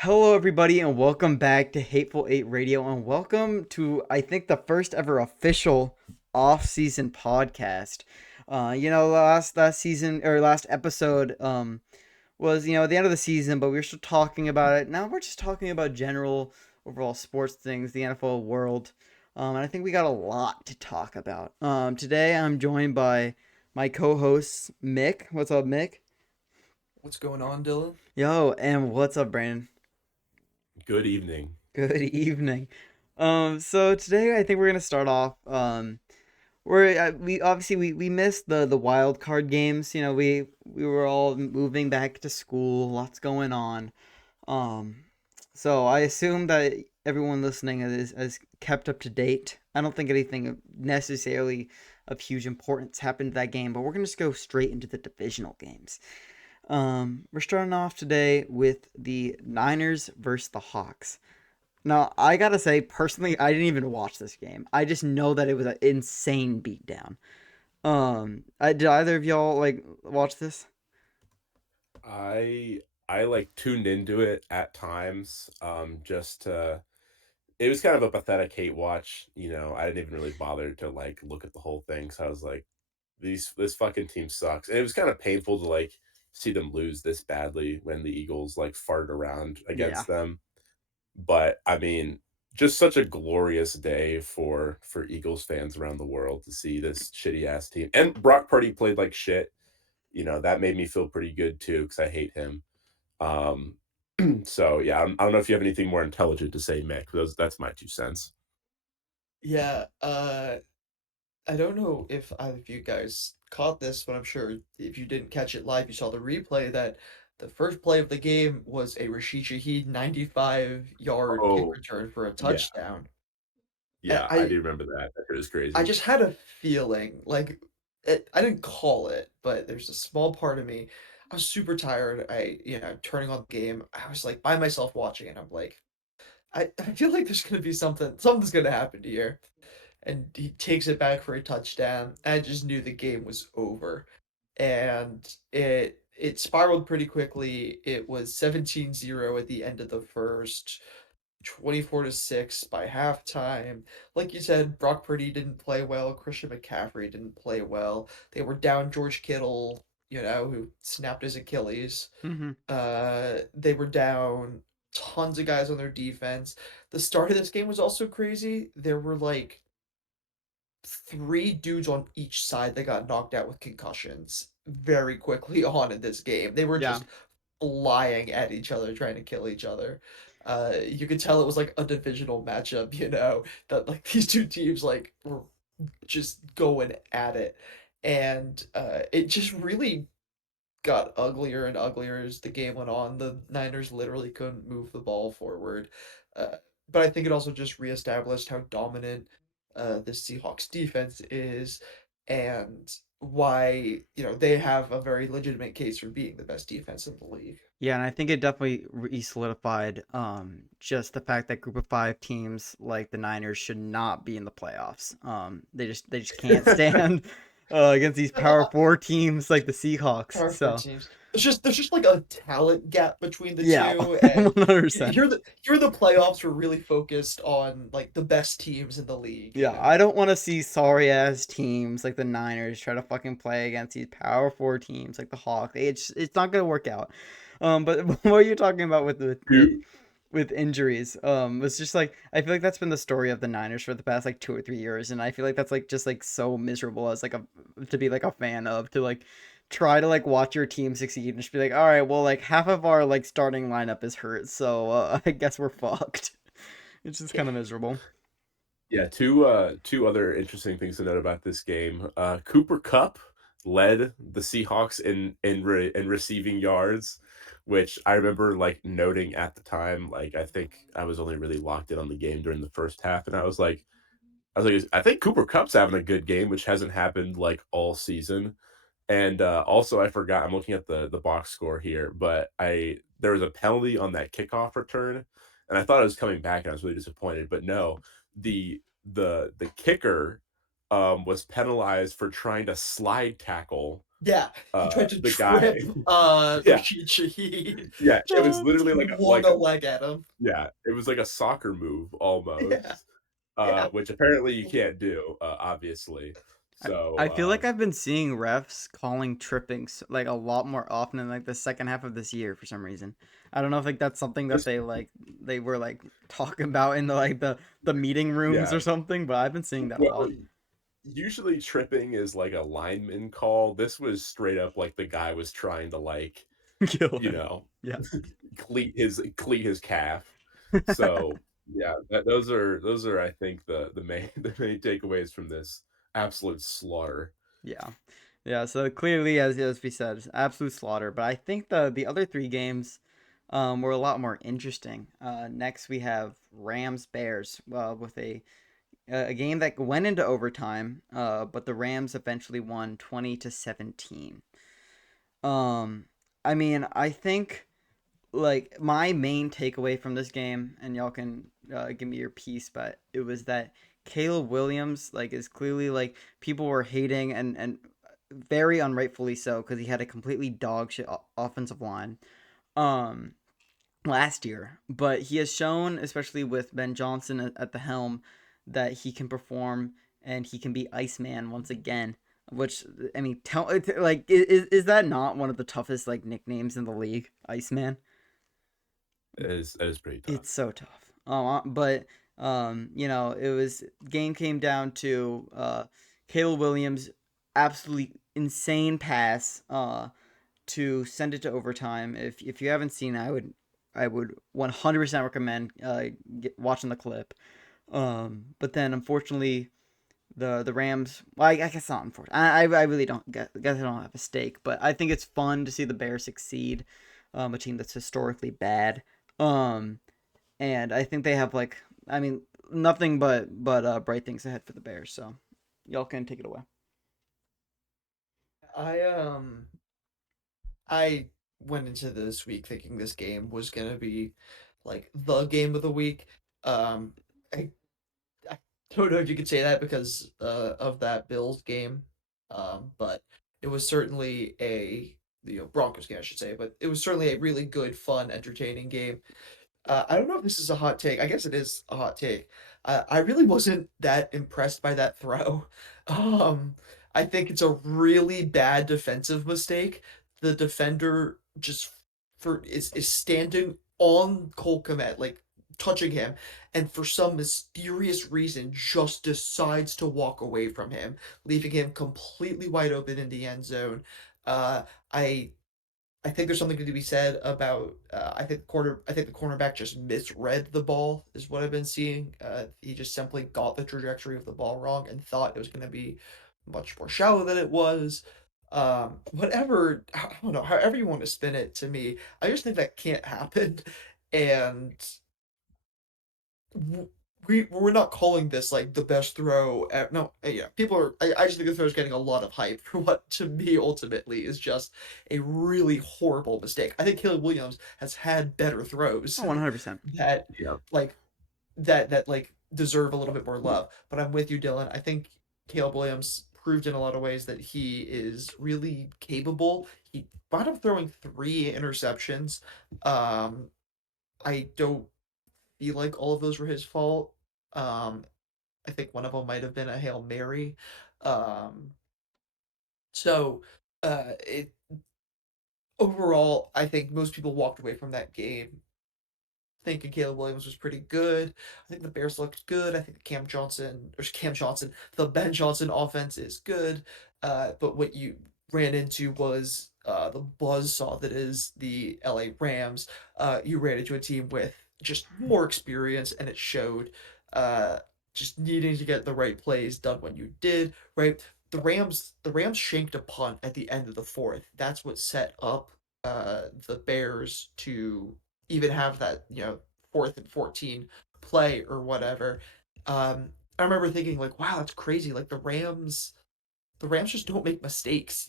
Hello, everybody, and welcome back to Hateful Eight Radio, and welcome to I think the first ever official off-season podcast. Last season or last episode was the end of the season, but we were still talking about it. Now we're just talking about general overall sports things, the NFL world, and I think we got a lot to talk about. Today I'm joined by my co-host Mick. What's up, Mick? What's going on, Dylan? Yo, and what's up, Brandon? Good evening. Good evening. So today I think we're gonna start off. We obviously we missed the wild card games. We were all moving back to school. Lots going on. Um, so I assume that everyone listening is kept up to date. I don't think anything necessarily of huge importance happened to that game, but we're gonna just go straight into the divisional games. We're starting off today with the Niners versus the Hawks. Now, I gotta say, personally, I didn't even watch this game. I just know that it was an insane beatdown. Did either of y'all like watch this? I like tuned into it at times. Just it was kind of a pathetic hate watch. I didn't even really bother to like look at the whole thing. So I was like, this fucking team sucks. And it was kind of painful to like see them lose this badly when the Eagles like farted around Yeah, against them. But I mean, just such a glorious day for Eagles fans around the world to see this shitty ass team. And Brock Purdy played like shit. That made me feel pretty good too because I hate him. Um, so yeah, I don't know if you have anything more intelligent to say, Mick. That's my 2 cents. Yeah, I don't know if either of you guys caught this, but I'm sure if you didn't catch it live, you saw the replay that the first play of the game was a Rashid Shaheed 95-yard kick Oh return for a yeah, touchdown. And yeah, I do remember that. That was I crazy. just had a feeling, like, I didn't call it, but there's a small part of me. I was super tired. Turning on the game, I was like by myself watching it. I'm like, I feel like there's gonna be something's gonna happen here. And he takes it back for a touchdown. I just knew the game was over. And it spiraled pretty quickly. It was 17-0 at the end of the first, 24-6 by halftime. Like you said, Brock Purdy didn't play well, Christian McCaffrey didn't play well. They were down George Kittle, who snapped his Achilles. mm-hmm. They were down tons of guys on their defense. The start of this game was also crazy. There were like three dudes on each side that got knocked out with concussions very quickly on in this game. They were Yeah, just flying at each other, trying to kill each other. You could tell it was like a divisional matchup, that like these two teams like were just going at it. And it just really got uglier and uglier as the game went on. The Niners literally couldn't move the ball forward. Uh, but I think it also just reestablished how dominant the Seahawks defense is and why, they have a very legitimate case for being the best defense in the league. yeah, and I think it definitely re-solidified just the fact that Group of Five teams like the Niners should not be in the playoffs. They just can't stand against these Power Four teams like the Seahawks. Power four So teams. There's just like a talent gap between the yeah, two, one and hundred y- percent. here the here the playoffs are really focused on like the best teams in the league, Yeah, I don't want to see sorry ass teams like the Niners try to fucking play against these Power Four teams like the Hawks. It's not gonna work out. But what you're talking about Two, with injuries, was just like I feel like that's been the story of the Niners for the past like 2 or 3 years, and I feel like that's like just like so miserable as like a to be like a fan of to like try to like watch your team succeed and just be like, all right, well like half of our like starting lineup is hurt, so I guess we're fucked. It's just kind of miserable. yeah, two other interesting things to note about this game. Cooper Cup led the Seahawks in receiving yards, which I remember like noting at the time. Like I think I was only really locked in on the game during the first half, and I was like, I think Cooper Cup's having a good game, which hasn't happened like all season. And also, I forgot. I'm looking at the box score here, but I there was a penalty on that kickoff return, and I thought it was coming back, and I was really disappointed. But no, the kicker was penalized for trying to slide tackle Yeah, he tried to The guy, trip yeah, Rashid Shaheed yeah, it was to literally swung a leg at him. yeah, it was like a soccer move Yeah, almost, yeah. which apparently you can't do, obviously. I So, feel like I've been seeing refs calling trippings like a lot more often in like the second half of this year for some reason. I don't know if like that's something that this they were like talking about in the meeting rooms yeah, or something, but I've been seeing that a well, lot. usually tripping is like a lineman call. This was straight up like the guy was trying to like, Kill you him. know, Yeah. cleat his calf. So, yeah, those are I think the main the main takeaways from this absolute slaughter. Yeah. Yeah, so clearly as we said, it's absolute slaughter, but I think the other three games were a lot more interesting. Next we have Rams Bears with a game that went into overtime, but the Rams eventually won 20-17. Um, I mean, I think like my main takeaway from this game, and y'all can give me your piece, but it was that Caleb Williams like is clearly like people were hating and very unrightfully so because he had a completely dog shit offensive line. Um, last year, but he has shown, especially with Ben Johnson at the helm, that he can perform and he can be Iceman once again. Which I mean, is that not one of the toughest like nicknames in the league, Iceman? That is pretty tough. It's so tough. But you know, it was game came down to Caleb Williams, absolutely insane pass. To send it to overtime. If you haven't seen it, I would 100% recommend watching the clip. But then unfortunately the Rams. Well, I guess not unfortunate. I really don't guess I don't have a stake, but I think it's fun to see the Bears succeed. A team that's historically bad. Um, and I think they have like I mean nothing but bright things ahead for the Bears. So y'all can take it away. I I went into this week thinking this game was gonna be like the game of the week. Um, I I don't know if you could say that because of that Bills game, but it was certainly a Broncos game, I should say, but it was certainly a really good, fun, entertaining game. I don't know if this is a hot take. I guess it is a hot take. I really wasn't that impressed by that throw. I think it's a really bad defensive mistake. The defender just for is standing on Cole Kmet, like touching him, and for some mysterious reason just decides to walk away from him, leaving him completely wide open in the end zone. Uh, I I think there's something to be said about I think the cornerback just misread the ball is what I've been seeing. He just simply got the trajectory of the ball wrong and thought it was going to be much more shallow than it was. Whatever, I don't know, however you want to spin it to me, I just think that can't happen. And w- we're not calling this like the best throw. No, yeah, people are. I just think the throw is getting a lot of hype for what to me ultimately is just a really horrible mistake. I think Caleb Williams has had better throws 100%. that Yeah. like like deserve a little bit more love. But I'm with you, Dylan. I think Caleb Williams proved in a lot of ways that he is really capable. He wound up throwing 3 interceptions. Um, I don't feel like all of those were his fault. Um, I think one of them might have been a Hail Mary. Um, so it overall, I think most people walked away from that game thinking Caleb Williams was pretty good. I think the Bears looked good. I think Cam Johnson, the Ben Johnson offense is good. But what you ran into was the buzzsaw that is the LA Rams. You ran into a team with just more experience, and it showed. Uh, just needing to get the right plays done when you did, right? The Rams shanked a punt at the end of the fourth. That's what set up the Bears to even have that, 4th and 14 play or whatever. I remember thinking like, wow, that's crazy. Like the Rams just don't make mistakes.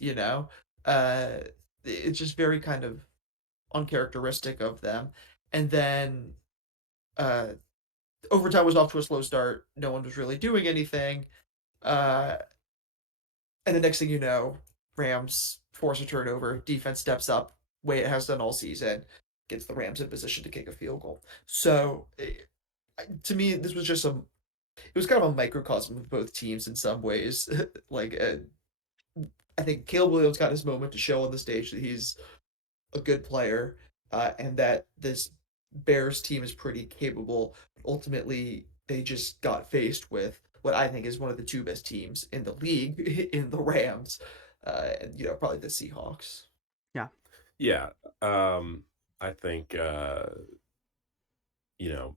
Uh, it's just very kind of uncharacteristic of them. And then uh, overtime was off to a slow start. No one was really doing anything. Uh, and the next thing you know, Rams force a turnover, defense steps up, way it has done all season, gets the Rams in position to kick a field goal. So to me, this was just it was kind of a microcosm of both teams in some ways. like I think Caleb Williams got his moment to show on the stage that he's a good player, and that this Bears team is pretty capable. Ultimately, they just got faced with what I think is one of the two best teams in the league in the Rams, and probably the Seahawks. Yeah. Yeah. I think you know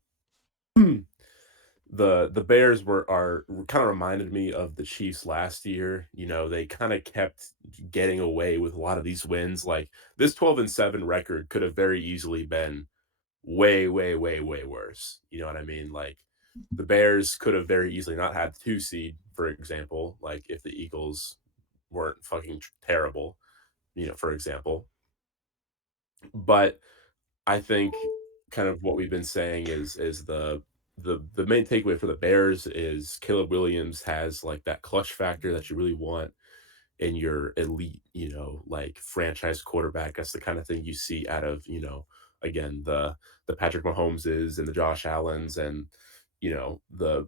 the Bears are kind of reminded me of the Chiefs last year. They kind of kept getting away with a lot of these wins. Like this 12-7 record could have very easily been way, way, way, way worse. You know what I mean? Like the Bears could have very easily not had the 2 seed, for example, like if the Eagles weren't fucking terrible, for example. But I think kind of what we've been saying is the main takeaway for the Bears is Caleb Williams has like that clutch factor that you really want in your elite, like franchise quarterback. That's the kind of thing you see out of, again, the Patrick Mahomeses and the Josh Allens and, the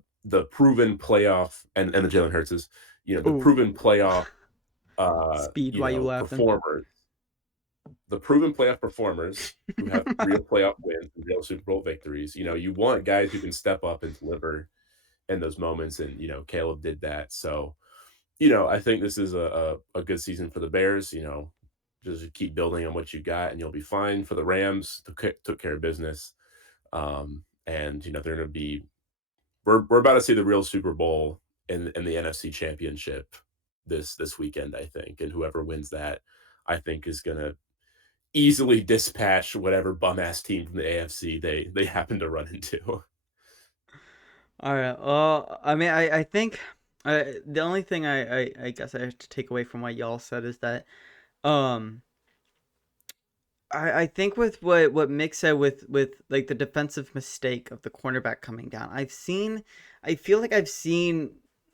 proven playoff and the Jalen Hurtses, the Oh, proven playoff speed. Why you laughing? performers, the proven playoff performers who have real playoff wins and real Super Bowl victories. You want guys who can step up and deliver in those moments, and Caleb did that. So, I think this is a good season for the Bears. Just keep building on what you got, and you'll be fine. For the Rams, took care of business, and they're going to be. We're about to see the real Super Bowl in the NFC Championship this weekend, I think, and whoever wins that, I think, is going to easily dispatch whatever bum ass team from the AFC they happen to run into. All right. Well, I mean, I think the only thing I guess I have to take away from what y'all said is that um I think with what Mick said with like the defensive mistake of the cornerback coming down, I feel like I've seen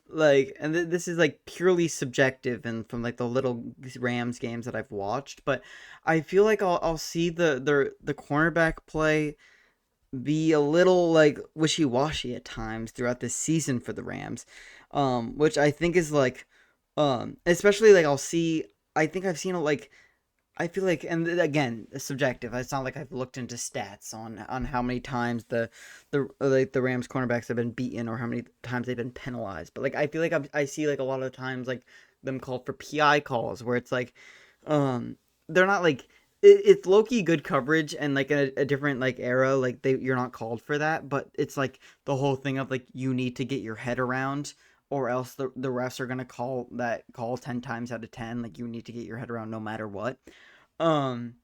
like, and this is like purely subjective and from like the little Rams games that I've watched, but I feel like I'll see the cornerback play be a little like wishy-washy at times throughout this season for the Rams, which I think is like, especially like I think I've seen it like I feel like, and again, it's subjective. It's not like I've looked into stats on how many times the Rams cornerbacks have been beaten or how many times they've been penalized. But like I feel like I see like a lot of times like them called for PI calls where it's like, they're not like it's low key good coverage and like a different like era like you're not called for that, but it's like the whole thing of like you need to get your head around or else the refs are gonna call 10 times out of 10 like you need to get your head around no matter what. um,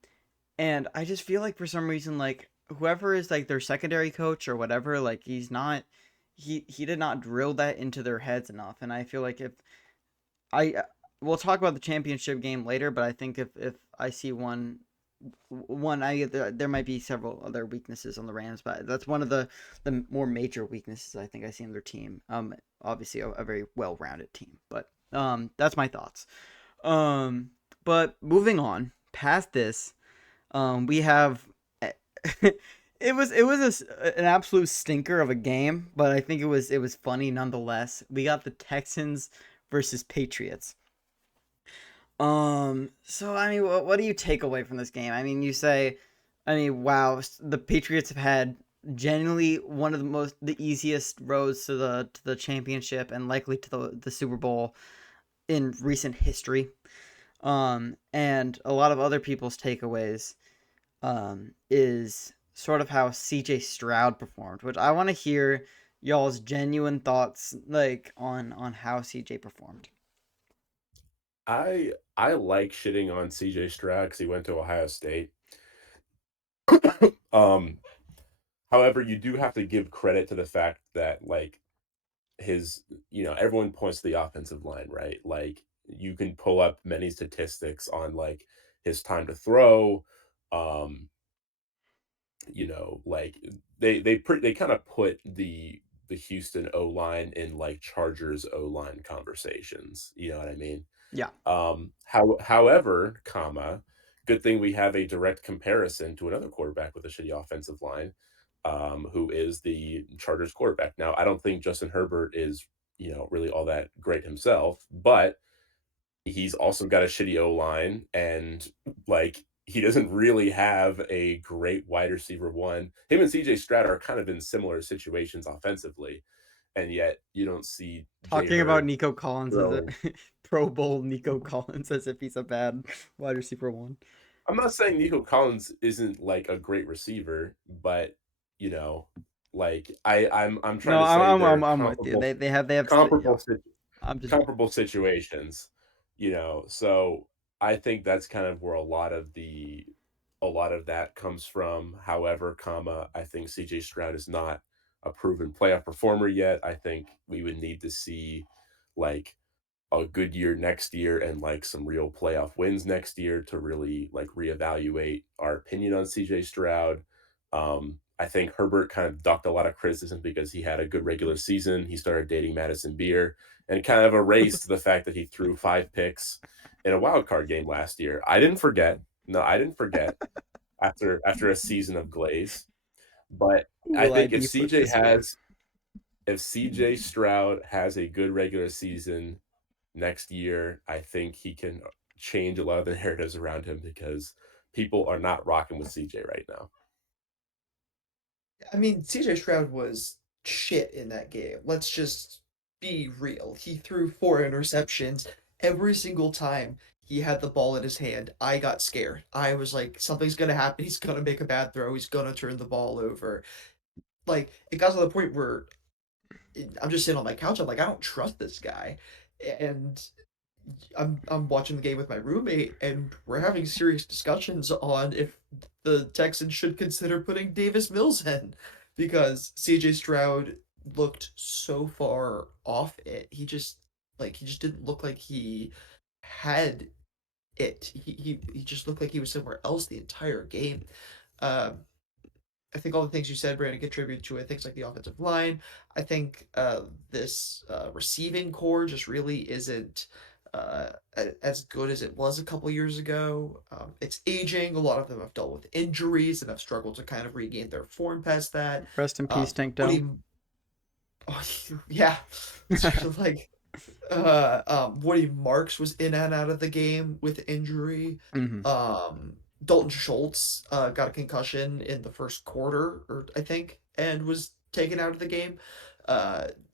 and I just feel like for some reason, like whoever is like their secondary coach or whatever, like he did not drill that into their heads enough. And I feel like if I we'll talk about the championship game later, but I think if I see there might be several other weaknesses on the Rams, but that's one of the more major weaknesses I think I see in their team. Obviously a very well rounded team, but that's my thoughts. Um, but moving on past this, we have an absolute stinker of a game, but I think it was funny nonetheless. We got the Texans versus Patriots. So I mean, what do you take away from this game? I mean, I mean, wow, the Patriots have had genuinely one of the easiest roads to the championship and likely to the Super Bowl in recent history. And a lot of other people's takeaways is sort of how CJ Stroud performed, which I want to hear y'all's genuine thoughts like on how CJ performed. I like shitting on CJ Stroud because he went to Ohio State. um, However, you do have to give credit to the fact that like his, everyone points to the offensive line, right? Like you can pull up many statistics on like his time to throw. Um, like they kind of put the Houston O line in like Chargers O line conversations. You know what I mean? Yeah. However, comma, good thing we have a direct comparison to another quarterback with a shitty offensive line, who is the Chargers quarterback. Now, I don't think Justin Herbert is, really all that great himself, but he's also got a shitty O line, and like he doesn't really have a great wide receiver one. Him and CJ Stroud are kind of in similar situations offensively, and yet you don't see Jay Talking about Herb Nico Collins as a throw. Pro Bowl Nico Collins as if he's a bad wide receiver one. I'm not saying Nico Collins isn't like a great receiver, but you know, I'm trying No, to say they're I'm with you. Yeah. comparable I'm just comparable situations, so I think that's kind of where a lot of that comes from. However, comma, I think CJ Stroud is not a proven playoff performer yet. I think we would need to see like a good year next year and like some real playoff wins next year to really like reevaluate our opinion on CJ Stroud. I think Herbert kind of ducked a lot of criticism because he had a good regular season. He started dating Madison Beer and kind of erased the fact that he threw 5 picks in a wild card game last year. I didn't forget. No, I didn't forget after a season of glaze. But who I will I think beef with this week? if CJ Stroud has a good regular season next year, I think he can change a lot of the narratives around him because people are not rocking with CJ right now. I mean, CJ Stroud was shit in that game. Let's just be real. He threw 4 interceptions every single time he had the ball in his hand. I got scared. I was like, something's gonna happen. He's gonna make a bad throw. He's gonna turn the ball over. Like, it got to the point where I'm just sitting on my couch. I'm like, I don't trust this guy. And I'm watching the game with my roommate, and we're having serious discussions on if the Texans should consider putting Davis Mills in because CJ Stroud looked so far off it. He just didn't look like he had it. He just looked like he was somewhere else the entire game. Um, I think all the things you said, Brandon, contribute to it. Things like the offensive line. I think this receiving core just really isn't as good as it was a couple years ago. It's aging. A lot of them have dealt with injuries and have struggled to kind of regain their form past that. Rest in peace, Tank What do Dell. you? Oh, yeah, sort of like Woody Marks was in and out of the game with injury. Hmm. Dalton Schultz got a concussion in the first quarter, or I think, and was taken out of the game.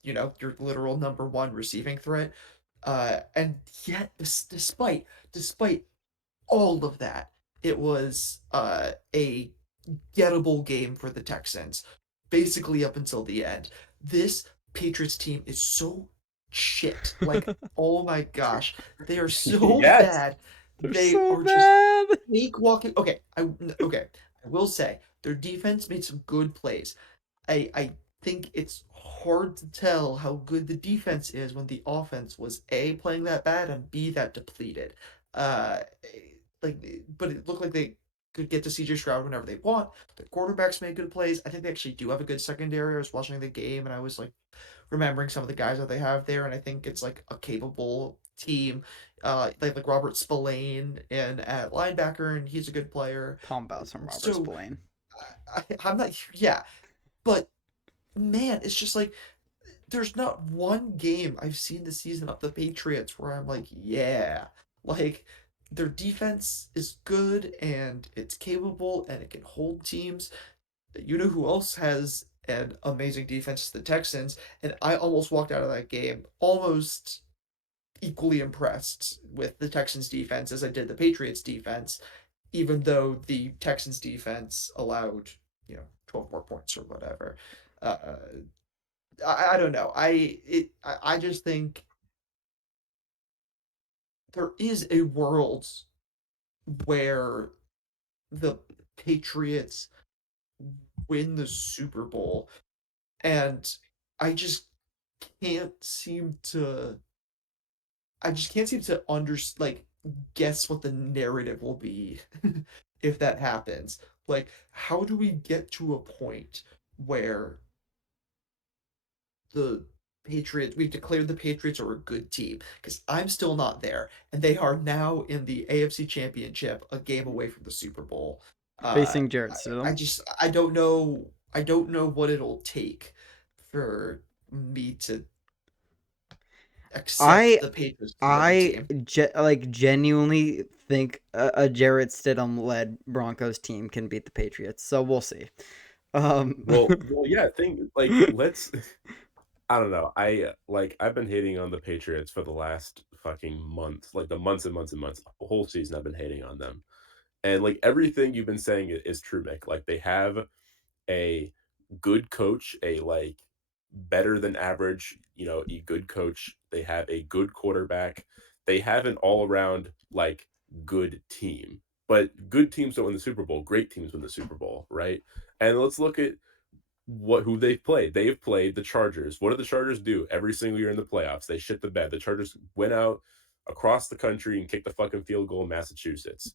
Your literal number one receiving threat. And yet, despite all of that, it was a gettable game for the Texans, basically up until the end. This Patriots team is so shit. Like, oh my gosh, they are so Yes. bad. They're They so are just bad. walking. Okay. I will say their defense made some good plays. I think it's hard to tell how good the defense is when the offense was A, playing that bad, and B, that depleted. Uh, but it looked like they could get to CJ Stroud whenever they want. The quarterbacks made good plays. I think they actually do have a good secondary. I was watching the game and I was like remembering some of the guys that they have there, and I think it's like a capable team. Like Robert Spillane and at linebacker, and he's a good player. Tell him about some Robert So Spillane. I'm not, yeah, but man, it's just like there's not one game I've seen this season of the Patriots where I'm like, yeah, like their defense is good and it's capable and it can hold teams. You know who else has an amazing defense? The Texans, and I almost walked out of that game almost equally impressed with the Texans defense as I did the Patriots defense, even though the Texans defense allowed 12 more points or whatever. Uh, I don't know. I just think there is a world where the Patriots win the Super Bowl, and I just can't seem to. I just can't seem to guess what the narrative will be if that happens. Like, how do we get to a point where the Patriots. We've declared the Patriots are a good team because I'm still not there, and they are now in the AFC Championship, a game away from the Super Bowl. Facing Jarrett I Stidham. just I don't know. I don't know what it'll take for me to accept I the Patriots to be a good I team. like genuinely think a Jarrett Stidham led Broncos team can beat the Patriots. So we'll see. Um, Yeah. Think like let's. I don't know. I've been hating on the Patriots for the last fucking month, like the months and months and months. The whole season I've been hating on them, and like everything you've been saying is true, Mick. Like they have a good coach, a like better than average, a good coach. They have a good quarterback. They have an all around like good team. But good teams don't win the Super Bowl. Great teams win the Super Bowl, right? And let's look at who they've played. They've played the Chargers. What do the Chargers do every single year in the playoffs? They shit the bed. The Chargers went out across the country and kicked the fucking field goal in Massachusetts.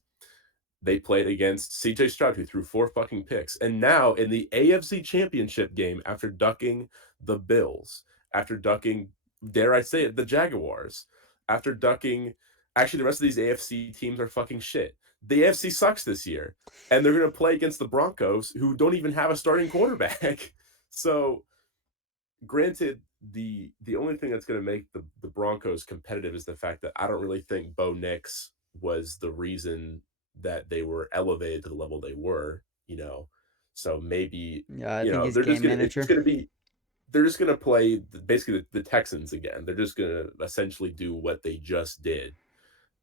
They played against CJ Stroud, who threw 4 fucking picks. And now in the AFC Championship game, after ducking the Bills, after ducking, dare I say it, the Jaguars, after ducking, actually, the rest of these AFC teams are fucking shit. The AFC sucks this year. And they're going to play against the Broncos, who don't even have a starting quarterback. So, granted, the only thing that's going to make the Broncos competitive is the fact that I don't really think Bo Nix was the reason that they were elevated to the level they were, So maybe, yeah, I think he's they're just game gonna it's manager. gonna be they're just gonna play basically the Texans again. They're just gonna essentially do what they just did.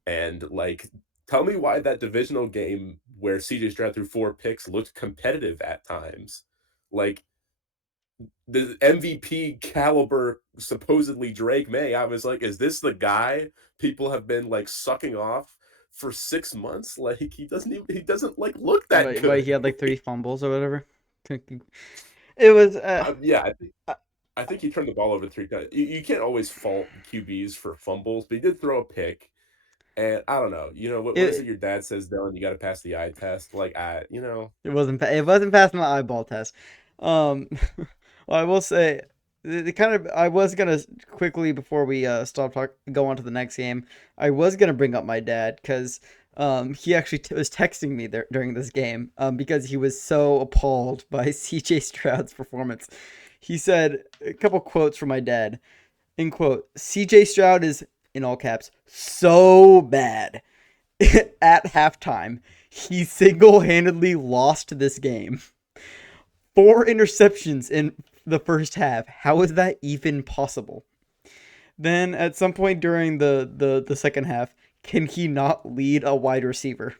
And like tell me why that divisional game where CJ Stroud threw 4 picks looked competitive at times. Like the MVP caliber supposedly Drake May. I was like, is this the guy people have been like sucking off for 6 months? Like he doesn't like look that But he good. had like three fumbles or whatever. It was Yeah, uh, I think he turned the ball over 3 times. You can't always fault QBs for fumbles, but he did throw a pick. And I don't know, what is it it your dad says, Dylan? You got to pass the eye test. Like it wasn't passing the eyeball test. Well, I will say the kind of I was gonna quickly before we go on to the next game. I was gonna bring up my dad because he actually was texting me there during this game because he was so appalled by CJ Stroud's performance. He said a couple quotes from my dad. In quote, CJ Stroud is in all caps so bad. At halftime, he single-handedly lost this game. 4 interceptions in the first half. How is that even possible? Then at some point during the second half, can he not lead a wide receiver?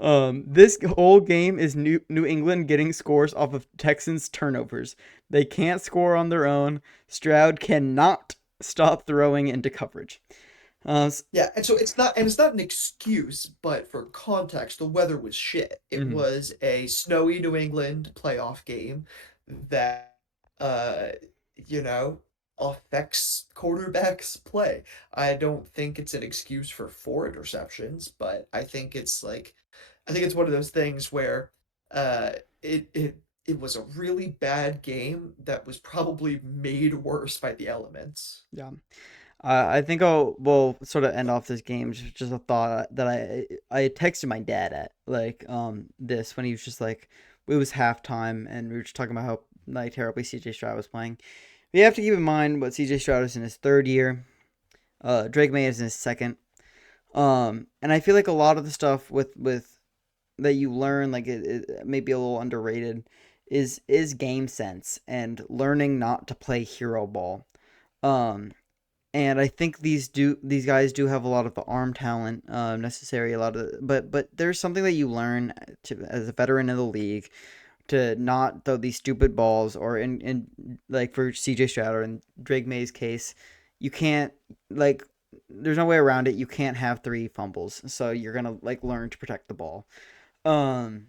This whole game is New England getting scores off of Texans turnovers. They can't score on their own. Stroud cannot stop throwing into coverage. Uh, Yeah, and so it's not an excuse, but for context, the weather was shit. It mhm. was a snowy New England playoff game that uh you know affects quarterbacks play. I don't think it's an excuse for 4 interceptions, but I think it's one of those things where uh it it it was a really bad game that was probably made worse by the elements. Yeah. I think we'll sort of end off this game. Just a thought that I texted my dad at this when he was just like it was halftime and we were just talking about how like terribly CJ Stroud was playing. We have to keep in mind what CJ Stroud is in his third year. Drake May is in his second. And I feel like a lot of the stuff with that you learn like it may be a little underrated is game sense and learning not to play hero ball. Um, and I think these guys do have a lot of the arm talent necessary. A lot of but there's something that you learn as a veteran of the league to not throw these stupid balls or in like for CJ Stroud or in Drake May's case, you can't like there's no way around it. You can't have 3 fumbles, so you're gonna like learn to protect the ball. Um,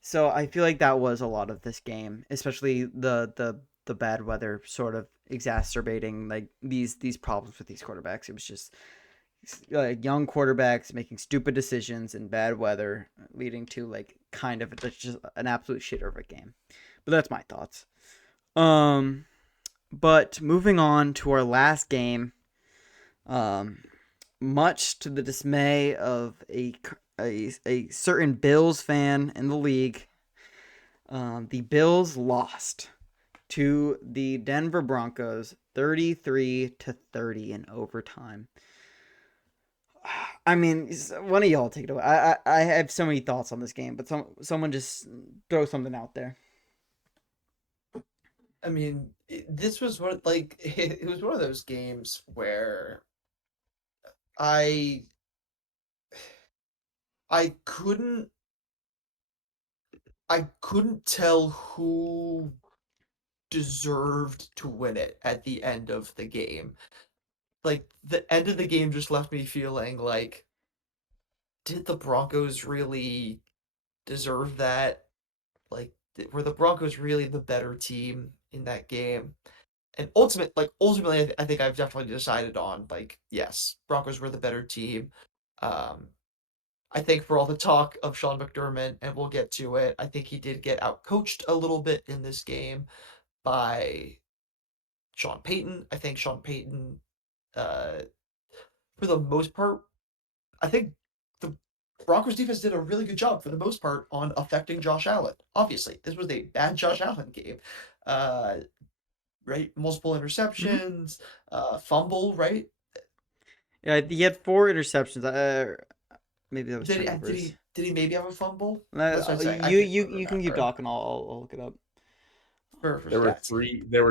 so I feel like that was a lot of this game, especially the bad weather sort of exacerbating like these problems with these quarterbacks. It was just young quarterbacks making stupid decisions in bad weather, leading to like kind of just an absolute shitter of a game. But that's my thoughts. Um, But moving on to our last game, um, much to the dismay of a certain Bills fan in the league, the Bills lost to the Denver Broncos 33-30 in overtime. I mean, one of y'all take it away. I have so many thoughts on this game, but someone just throw something out there. I mean, this was one like it was one of those games where I I couldn't I couldn't tell who deserved to win it at the end of the game. Like the end of the game just left me feeling like, did the Broncos really deserve that? Like, were the Broncos really the better team in that game? And ultimately, I think I've definitely decided on like, yes, Broncos were the better team. Um, I think for all the talk of Sean McDermott, and we'll get to it, I think he did get outcoached a little bit in this game by Sean Payton. I think Sean Payton, uh, for the most part, I think the Broncos defense did a really good job for the most part on affecting Josh Allen. Obviously, this was a bad Josh Allen game. Uh, right? Multiple Mm-hmm. interceptions, fumble, right? Yeah, he had four interceptions. Maybe that was Did he, did turnovers. he did he maybe have a fumble? That's what I'm saying. I You couldn't you remember you can that. keep talking. I'll look it up. For There were stats.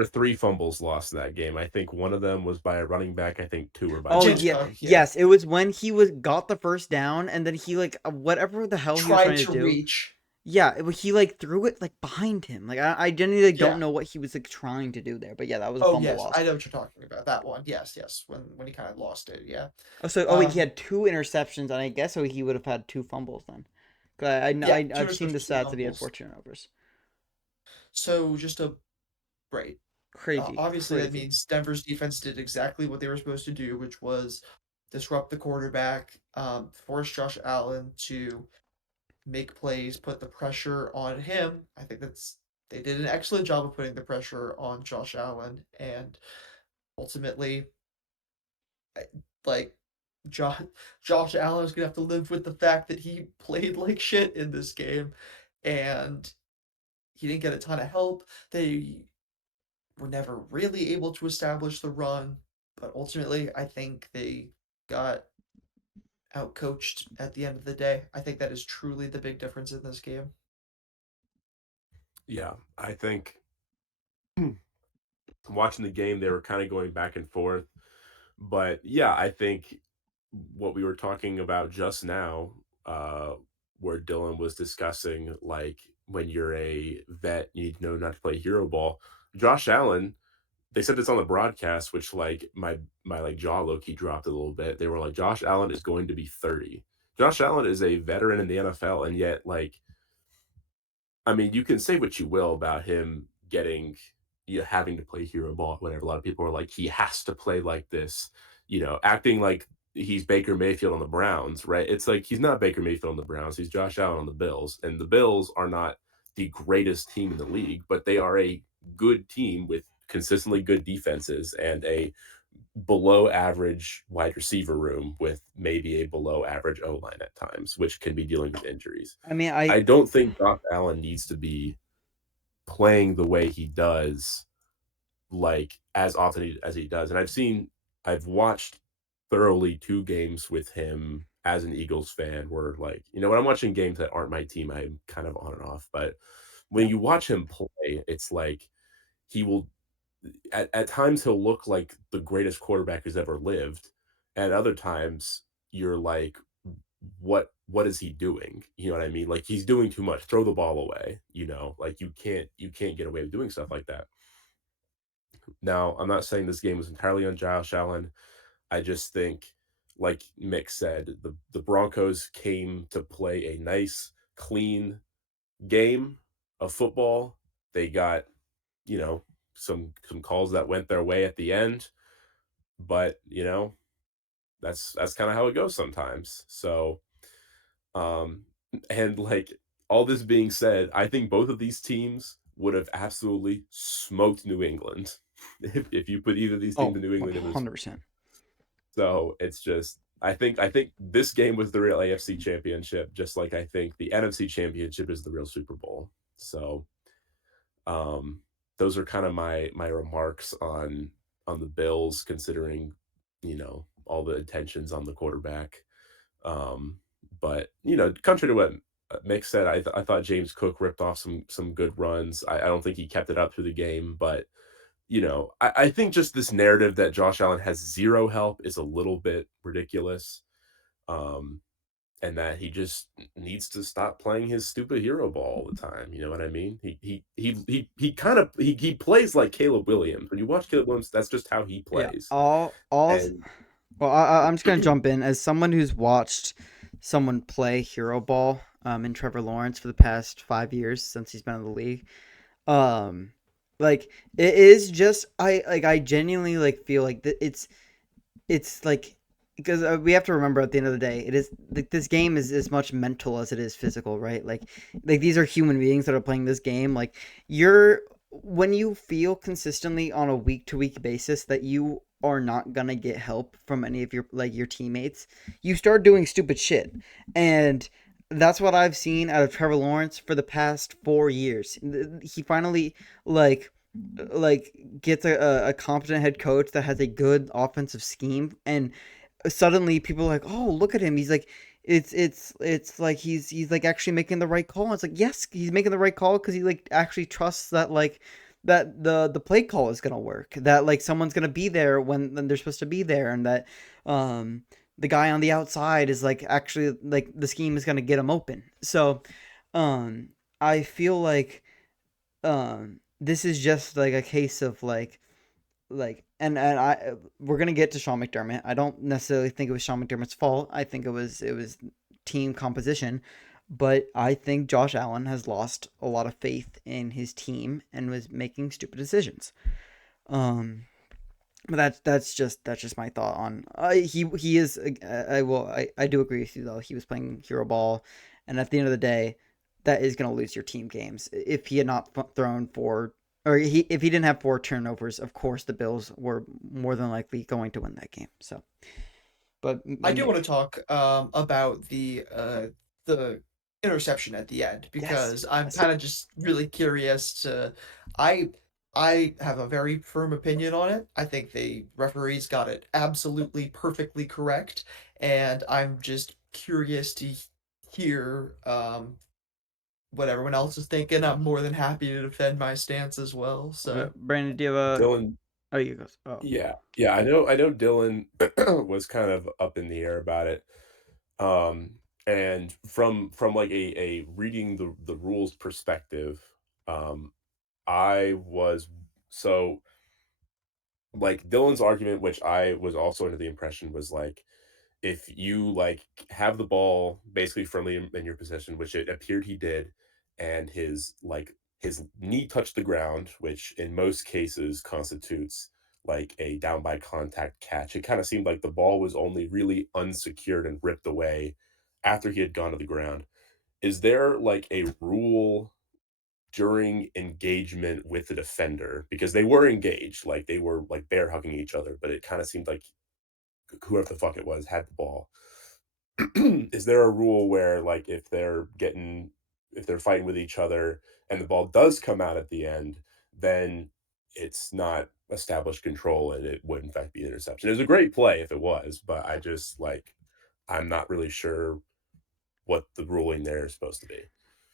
three fumbles lost in that game. I think one of them was by a running back. I think two were by Oh running yeah, backs. Yeah. yes. It was when he got the first down, and then he whatever the hell he was Tried trying to to do. reach. Yeah, he threw it behind him. I genuinely don't Yeah. know what he was trying to do there. But yeah, that was a Oh fumble yes, I lost. know what you're talking about. That one. Yes, yes. When he kind of lost it. Yeah. Wait, he Um. had two interceptions, and I guess he would have had two fumbles then. 'Cause Yeah. Two I've seen the interceptions, two stats that he had four fumbles. turnovers. So just a right. Crazy, Obviously, that crazy. means Denver's defense did exactly what they were supposed to do, which was disrupt the quarterback, force Josh Allen to make plays, put the pressure on him. I think they did an excellent job of putting the pressure on Josh Allen, and ultimately, like Josh Josh Allen is gonna have to live with the fact that he played like shit in this game, and he didn't get a ton of help. They were never really able to establish the run, but ultimately, I think they got outcoached at the end of the day. I think that is truly the big difference in this game. Yeah, I think watching the game, they were kind of going back and forth. But yeah, I think what we were talking about just now, uh, where Dylan was discussing like when you're a vet, you need to know not to play hero ball. Josh Allen, they said this on the broadcast, which like my like jaw low key dropped a little bit. They were like, Josh Allen is going to be 30. Josh Allen is a veteran in the NFL, and yet like I mean, you can say what you will about him getting having to play hero ball, whatever. A lot of people are like, he has to play like this, acting like he's Baker Mayfield on the Browns, right? It's like he's not Baker Mayfield on the Browns, he's Josh Allen on the Bills. And the Bills are not the greatest team in the league, but they are a good team with consistently good defenses and a below average wide receiver room with maybe a below average O line at times, which can be dealing with injuries. I mean, I don't think Josh Allen needs to be playing the way he does, like as often as he does. And I've watched thoroughly two games with him as an Eagles fan where like, when I'm watching games that aren't my team, I'm kind of on and off. But when yeah. you watch him play, it's like he will at times he'll look like the greatest quarterback who's ever lived. At other times, you're like, what is he doing? You know what I mean? Like he's doing too much. Throw the ball away. Like you can't get away with doing stuff like that. Now, I'm not saying this game was entirely on Josh Allen. I just think, like Mick said, the Broncos came to play a nice, clean game of football. They got, you know, some calls that went their way at the end, but that's kind of how it goes sometimes. So, um, and like all this being said, I think both of these teams would have absolutely smoked New England. if you put either of these teams Oh, in New England, it was 100%. so it's just I think this game was the real AFC championship, just like I think the NFC championship is the real Super Bowl. So um those are kind of my remarks on the Bills, considering, all the attentions on the quarterback. Um, but contrary to what Mick said, I thought James Cook ripped off some good runs. I don't think he kept it up through the game, but I think just this narrative that Josh Allen has zero help is a little bit ridiculous. Um, and that he just needs to stop playing his stupid hero ball all the time. You know what I mean? He kind of he plays like Caleb Williams. When you watch Caleb Williams, that's just how he Yeah. plays. All. And Well, I'm just gonna jump in as someone who's watched someone play hero ball, in Trevor Lawrence for the past 5 years since he's been in the league. Um, like it is just I genuinely like feel like it's like because we have to remember at the end of the day it is like this game is as much mental as it is physical, right? Like these are human beings that are playing this game. Like you're when you feel consistently on a week to week basis that you are not gonna get help from any of your teammates, you start doing stupid shit. And that's what I've seen out of Trevor Lawrence for the past 4 years. He finally like like gets a competent head coach that has a good offensive scheme, and suddenly people are like, oh, look at him, he's like it's like he's like actually making the right call. And it's like, yes, he's making the right call because he like actually trusts that like that the play call is gonna work, that like someone's gonna be there when they're supposed to be there, and that the guy on the outside is like actually like the scheme is gonna get him open. So um I feel like this is just like a case of and I we're gonna get to Sean McDermott. I don't necessarily think it was Sean McDermott's fault. I think it was team composition, but I think Josh Allen has lost a lot of faith in his team and was making stupid decisions. Um, but that's just my thought on he is I do agree with you though. He was playing hero ball, and at the end of the day, that is going to lose your team games. If he had not thrown for or if he didn't have 4 turnovers, of course the Bills were more than likely going to win that game. So, but I do want to talk about the interception at the end yes, because I'm yes. kind of just really curious to I I have a very firm opinion on it. I think the referees got it absolutely perfectly correct, and I'm just curious to hear what everyone else is thinking. I'm more than happy to defend my stance as well. So Brandon, do you have a? Dylan, Oh, you go. Oh, yeah, I know Dylan was kind of up in the air about it. Um, and from like a reading the rules perspective, um, I was so like Dylan's argument, which I was also under the impression was like if you like have the ball basically firmly in your possession, which it appeared he did, and his knee touched the ground, which in most cases constitutes like a down by contact catch. It kind of seemed like the ball was only really unsecured and ripped away after he had gone to the ground. Is there like a rule during engagement with the defender? Because they were engaged, like they were like bear hugging each other, but it kind of seemed like whoever the fuck it was had the ball. Is there a rule where like if they're fighting with each other and the ball does come out at the end, then it's not established control and it would in fact be interception? It was a great play if it was, but I just like I'm not really sure what the ruling there is supposed to be.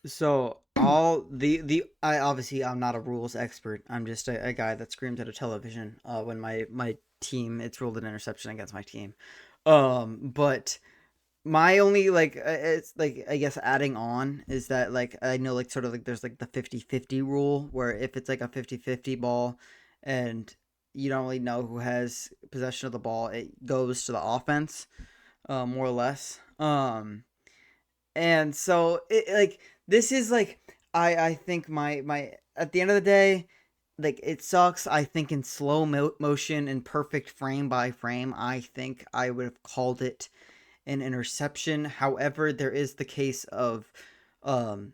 so all the I obviously I'm not a rules expert. I'm just a guy that screams at a television when my team it's ruled an interception against my team. But my only it's like I guess adding on is that like I know like sort of like there's like the 50-50 rule where if it's like a 50-50 ball and you don't really know who has possession of the ball, it goes to the offense, more or less. And so it like this is like I think my at the end of the day, like it sucks. I think in slow motion and perfect frame by frame, I think I would have called it an interception. However, there is the case of um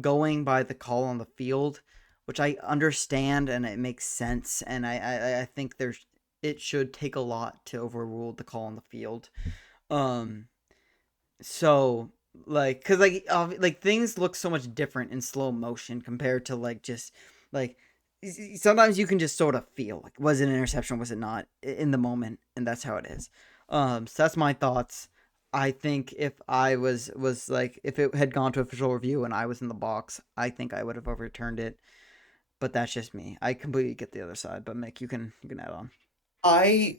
going by the call on the field which I understand and it makes sense, and I think there's it should take a lot to overrule the call on the field. Um, so cause like things look so much different in slow motion compared to like just like sometimes you can just sort of feel like was it an interception, was it not in the moment, and that's how it is. So that's my thoughts. I think if I was like if it had gone to official review and I was in the box, I think I would have overturned it. But that's just me. I completely get the other side. But Mick, you can add on. I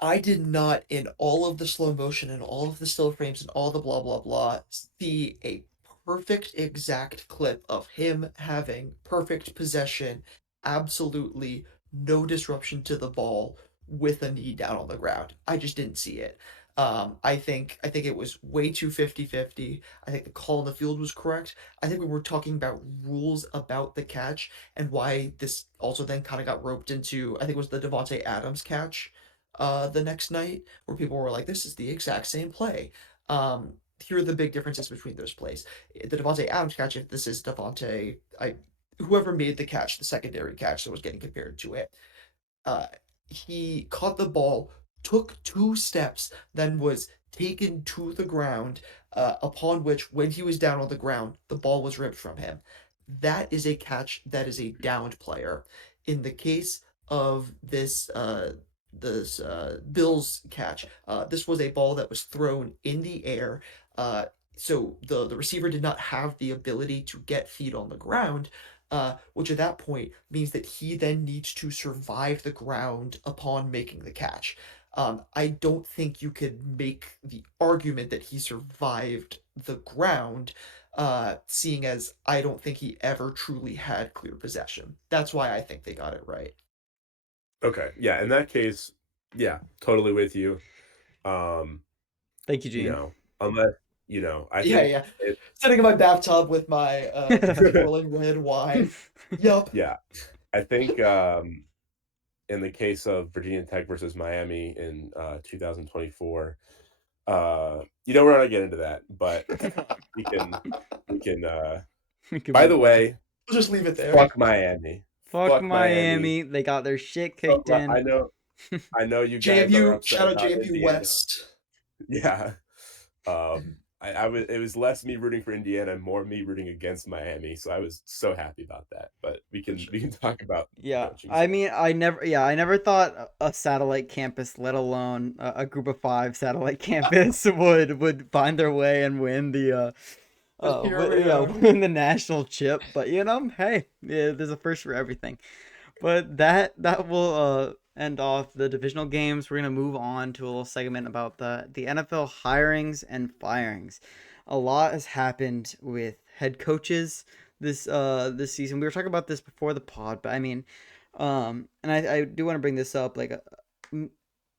I did not, in all of the slow motion and all of the still frames and all the blah blah blah, see a perfect exact clip of him having perfect possession, absolutely no disruption to the ball with a knee down on the ground. I just didn't see it. I think it was way too 50-50. I think the call on the field was correct. I think we were talking about rules about the catch and why this also then kind of got roped into, I think it was the Devonte Adams catch the next night, where people were like, "This is the exact same play." Here are the big differences between those plays. The Devonte Adams catch, if this is Devonte, whoever made the catch, the secondary catch that was getting compared to it, uh, he caught the ball, took 2 steps, then was taken to the ground, upon which, when he was down on the ground, the ball was ripped from him. That is a catch that is a downed player. In the case of this Bills catch, this was a ball that was thrown in the air. So the receiver did not have the ability to get feet on the ground, which at that point means that he then needs to survive the ground upon making the catch. I don't think you could make the argument that he survived the ground, seeing as I don't think he ever truly had clear possession. That's why I think they got it right. Okay, yeah, in that case, yeah, totally with you. Um, Thank you, you Gene. know, unless, I Yeah, think yeah. it Sitting in my bathtub with my swirling red wine. Yup. yeah, I think, in the case of Virginia Tech versus Miami in, 2024, we're not gonna get into that, but we can we can, We can by the move on. way, We'll just leave it there. fuck Miami. Fuck Fuck Miami. Miami. They got their shit Fuck kicked Mi in. I know you guys are JMU, upset shout out about JMU Indiana. West. Yeah. I was it was less me rooting for Indiana and more me rooting against Miami, so I was so happy about that. But we For can sure. we can talk about Yeah, coaching I stuff. mean, I never thought a satellite campus, let alone a group of five satellite campus, would find their way and win the But here we are. win the national chip. But hey, yeah, there's a first for everything. But that will end off the divisional games. We're gonna move on to a little segment about the NFL hirings and firings. A lot has happened with head coaches this season. We were talking about this before the pod, but I mean, and I do want to bring this up, like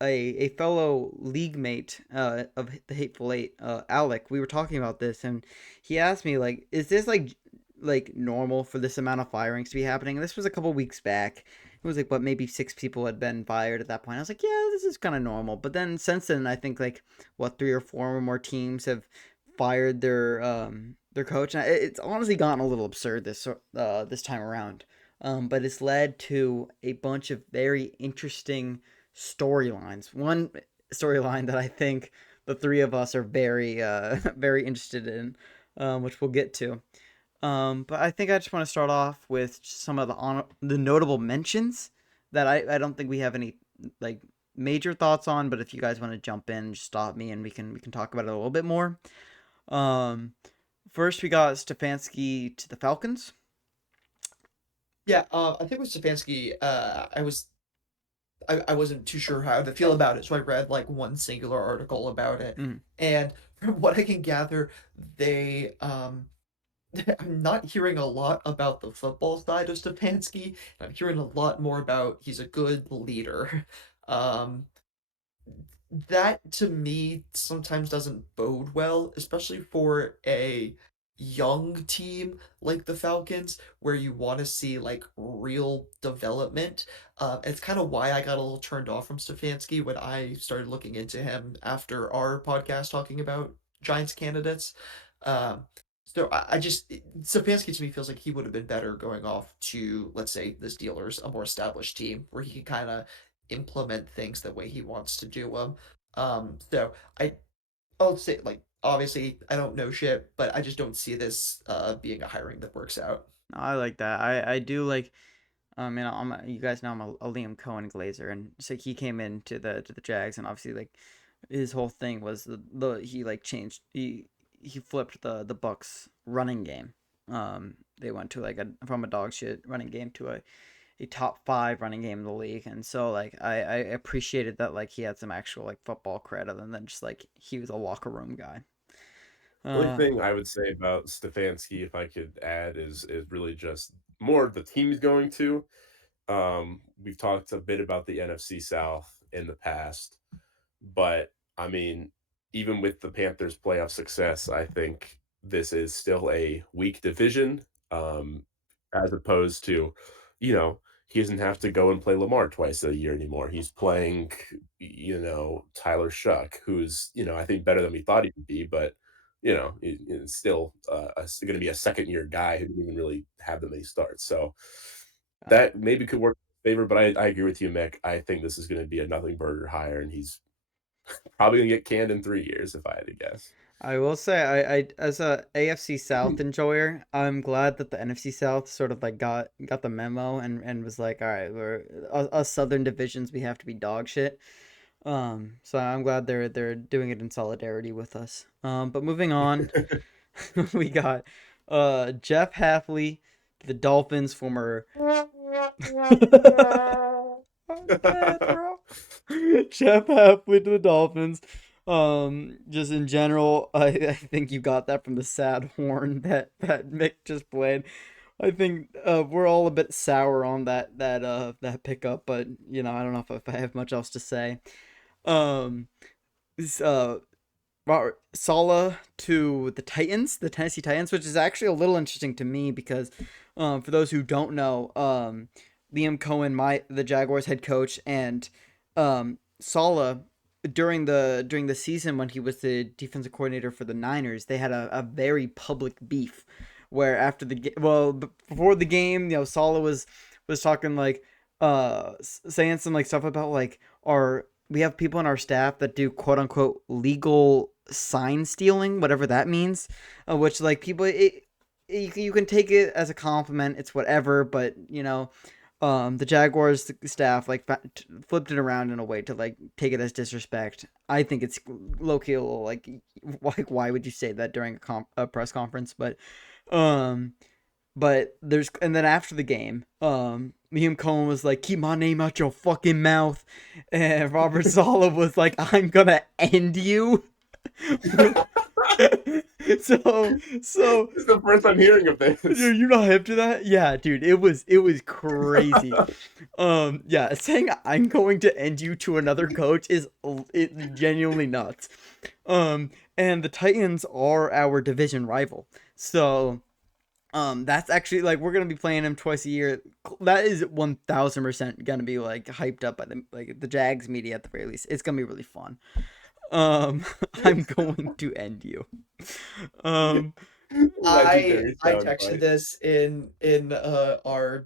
a fellow league mate of the Hateful Eight, Alec. We were talking about this, and he asked me like, is this like normal for this amount of firings to be happening? And this was a couple weeks back. It was like, what, maybe 6 people had been fired at that point. I was like, yeah, this is kind of normal. But then since then, I think like what 3 or 4 more teams have fired their coach. And it's honestly gotten a little absurd this time around. But it's led to a bunch of very interesting storylines. One storyline that I think the three of us are very very interested in, which we'll get to. But I think I just want to start off with some of the notable mentions that I don't think we have any like major thoughts on. But if you guys want to jump in, just stop me and we can talk about it a little bit more. Um, First we got Stefanski to the Falcons. Yeah, I think with Stefanski, I wasn't too sure how to feel about it, so I read like one singular article about it. Mm. And from what I can gather, they I'm not hearing a lot about the football side of Stefanski. I'm hearing a lot more about he's a good leader. Um, that to me sometimes doesn't bode well, especially for a young team like the Falcons, where you want to see like real development. It's kind of why I got a little turned off from Stefanski when I started looking into him after our podcast talking about Giants candidates. Um, So I just Stefanski to me feels like he would have been better going off to, let's say, the Steelers, a more established team where he can kind of implement things the way he wants to do them. So I'll say, like, obviously I don't know shit, but I just don't see this being a hiring that works out. I like that. I do like. You guys know I'm a Liam Cohen glazer, and so he came into the Jags, and obviously like his whole thing was the he like changed he flipped the Bucks running game. They went to like a from a dog shit running game to a top five running game in the league, and so like I appreciated that like he had some actual like football cred other than just like he was a locker room guy. Only Uh, thing I would say about Stefanski, if I could add, is really just more the team he's going to. We've talked a bit about the NFC South in the past, but I mean, even with the Panthers' playoff success, I think this is still a weak division, as opposed to, you know, he doesn't have to go and play Lamar twice a year anymore. He's playing, Tyler Shuck, who's, I think better than we thought he would be, but, it's still going to be a second year guy who didn't even really have that many starts. So that maybe could work in his favor, but I agree with you, Mick. I think this is going to be a nothing burger hire, and he's probably gonna get canned in 3 years if I had to guess. I will say, I as a AFC South enjoyer, I'm glad that the NFC South sort of like got the memo and was like, all right, we're us Southern divisions, we have to be dog shit. So I'm glad they're doing it in solidarity with us. But moving on, we got Jeff Halfley, the Dolphins, former. I'm dead, bro. Jeff Halfway to the Dolphins. Just in general, I think you got that from the sad horn that Mick just played. I think we're all a bit sour on that pickup, but I don't know if I have much else to say. Um, this, Robert Sala to the Titans, the Tennessee Titans, which is actually a little interesting to me because, for those who don't know, Liam Cohen, the Jaguars head coach, and Sala during the season when he was the defensive coordinator for the Niners, they had a very public beef where after before the game, Sala was talking like saying some like stuff about like our we have people on our staff that do quote unquote legal sign stealing, whatever that means, which like people you can take it as a compliment, it's whatever, but the Jaguars staff like flipped it around in a way to like take it as disrespect. I think it's low key a little like why would you say that during a press conference? Um, and then after the game, Liam Cohen was like, "Keep my name out your fucking mouth," and Robert Sala was like, "I'm gonna end you." so This is the first I'm hearing of this. dude, you're not hip to that? Yeah, dude, it was crazy. Yeah, saying I'm going to end you to another coach is it genuinely nuts. And the Titans are our division rival, so that's actually like we're gonna be playing them twice a year. That is 1,000% gonna be like hyped up by the Jags media at the very least. It's gonna be really fun. Um, I'm going to end you. Um, Legendary I texted soundbite. this in our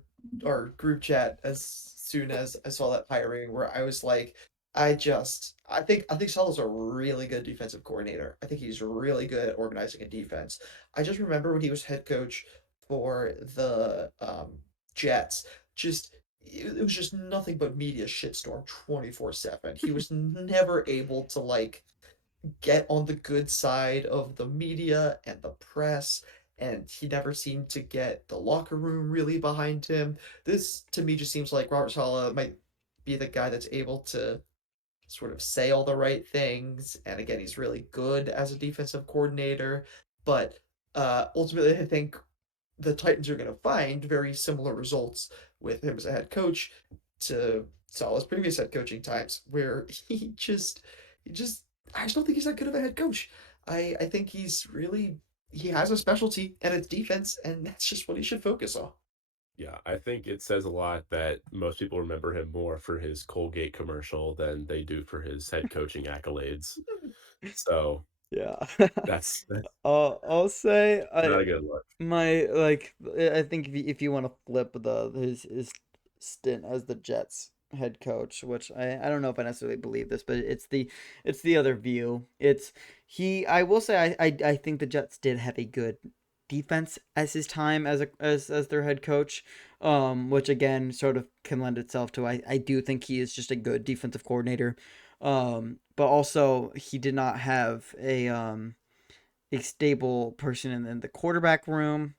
group chat as soon as I saw that hiring where I was like, I think Salah's a really good defensive coordinator. I think he's really good at organizing a defense. I just remember when he was head coach for the Jets, just it was just nothing but media shitstorm 24/7. He was never able to like get on the good side of the media and the press, and he never seemed to get the locker room really behind him. This to me just seems like Robert Saleh might be the guy that's able to sort of say all the right things, and again, he's really good as a defensive coordinator, but ultimately, I think the Titans are going to find very similar results with him as a head coach to Salah's previous head coaching times, where he just, I just don't think he's that good of a head coach. I think he has a specialty and it's defense, and that's just what he should focus on. Yeah, I think it says a lot that most people remember him more for his Colgate commercial than they do for his head coaching accolades. So, Yeah. That's I'll say not a good look. my like I think if you want to flip his stint as the Jets head coach, which I don't know if I necessarily believe this, but it's the other view. It's he I will say I think the Jets did have a good defense as his time as their head coach, which again sort of can lend itself to I do think he is just a good defensive coordinator, but also he did not have a stable person in the quarterback room.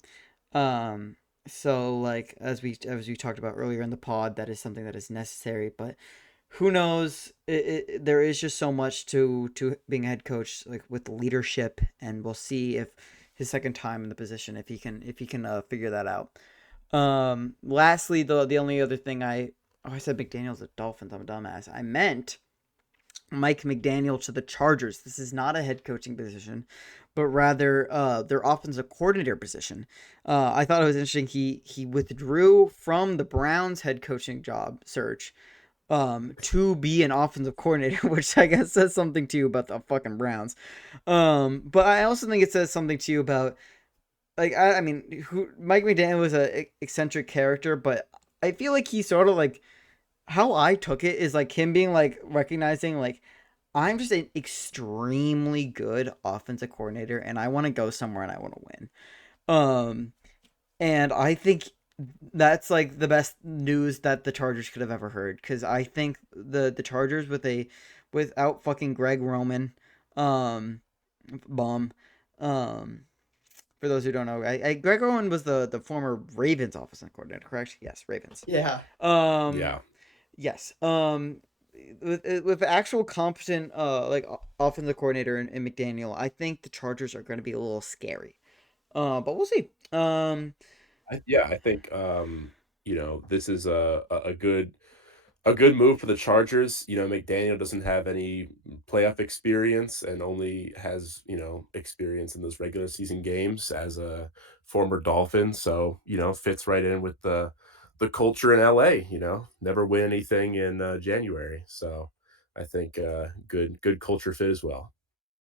Um, so like as we talked about earlier in the pod, that is something that is necessary. But who knows? There is just so much to being a head coach, like with leadership, and we'll see if his second time in the position if he can figure that out. Lastly, the only other thing I said McDaniel's the Dolphins. I'm a dumbass. I meant Mike McDaniel to the Chargers. This is not a head coaching position, but rather their offensive coordinator position. I thought it was interesting. He withdrew from the Browns head coaching job search to be an offensive coordinator, which I guess says something to you about the fucking Browns. But I also think it says something to you about like I mean, Mike McDaniel was a eccentric character, but I feel like he sort of like how I took it is like him being like recognizing like I'm just an extremely good offensive coordinator and I want to go somewhere and I want to win. Um and I think that's like the best news that the Chargers could have ever heard cuz I think the Chargers without fucking Greg Roman um bum um for those who don't know, Greg Roman was the former Ravens offensive coordinator, correct? Yes, Ravens. Yeah. Um Yeah. Yes. With actual competent like offensive coordinator in McDaniel, I think the Chargers are going to be a little scary. But we'll see. Yeah, I think this is a good move for the Chargers. McDaniel doesn't have any playoff experience and only has, experience in those regular season games as a former Dolphin. So, fits right in with the culture in LA, never win anything in January. So I think good culture fit as well.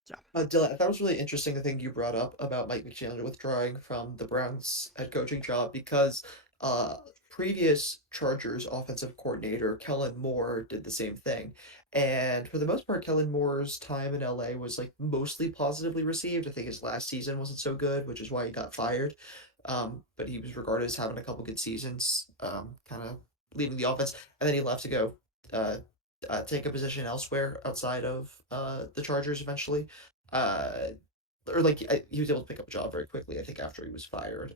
Yeah. Dylan, that was really interesting the thing you brought up about Mike McDaniel withdrawing from the Browns head coaching job because uh, previous Chargers offensive coordinator Kellen Moore did the same thing. And for the most part, Kellen Moore's time in LA was like mostly positively received. I think his last season wasn't so good, which is why he got fired. But he was regarded as having a couple good seasons, kind of leading the offense. And then he left to go uh, take a position elsewhere outside of the Chargers eventually uh or like he was able to pick up a job very quickly, I think, after he was fired.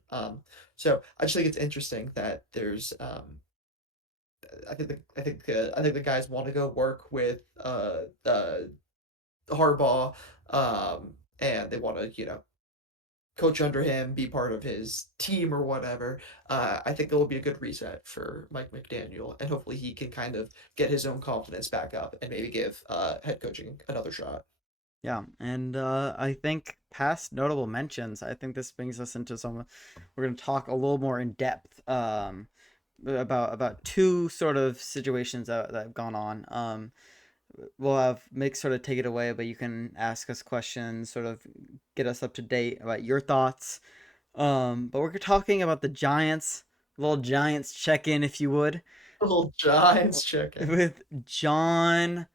So I just think it's interesting that there's I think the guys want to go work with Harbaugh, and they want to coach under him, be part of his team or whatever. I think there will be a good reset for Mike McDaniel, and hopefully he can kind of get his own confidence back up and maybe give head coaching another shot. Yeah, and I think past notable mentions. I think this brings us into some. We're going to talk a little more in depth about two sort of situations that have gone on. We'll have Mick sort of take it away, but you can ask us questions, sort of get us up to date about your thoughts. But we're talking about the Giants, a little Giants check in, if you would, Little Giants chicken. with John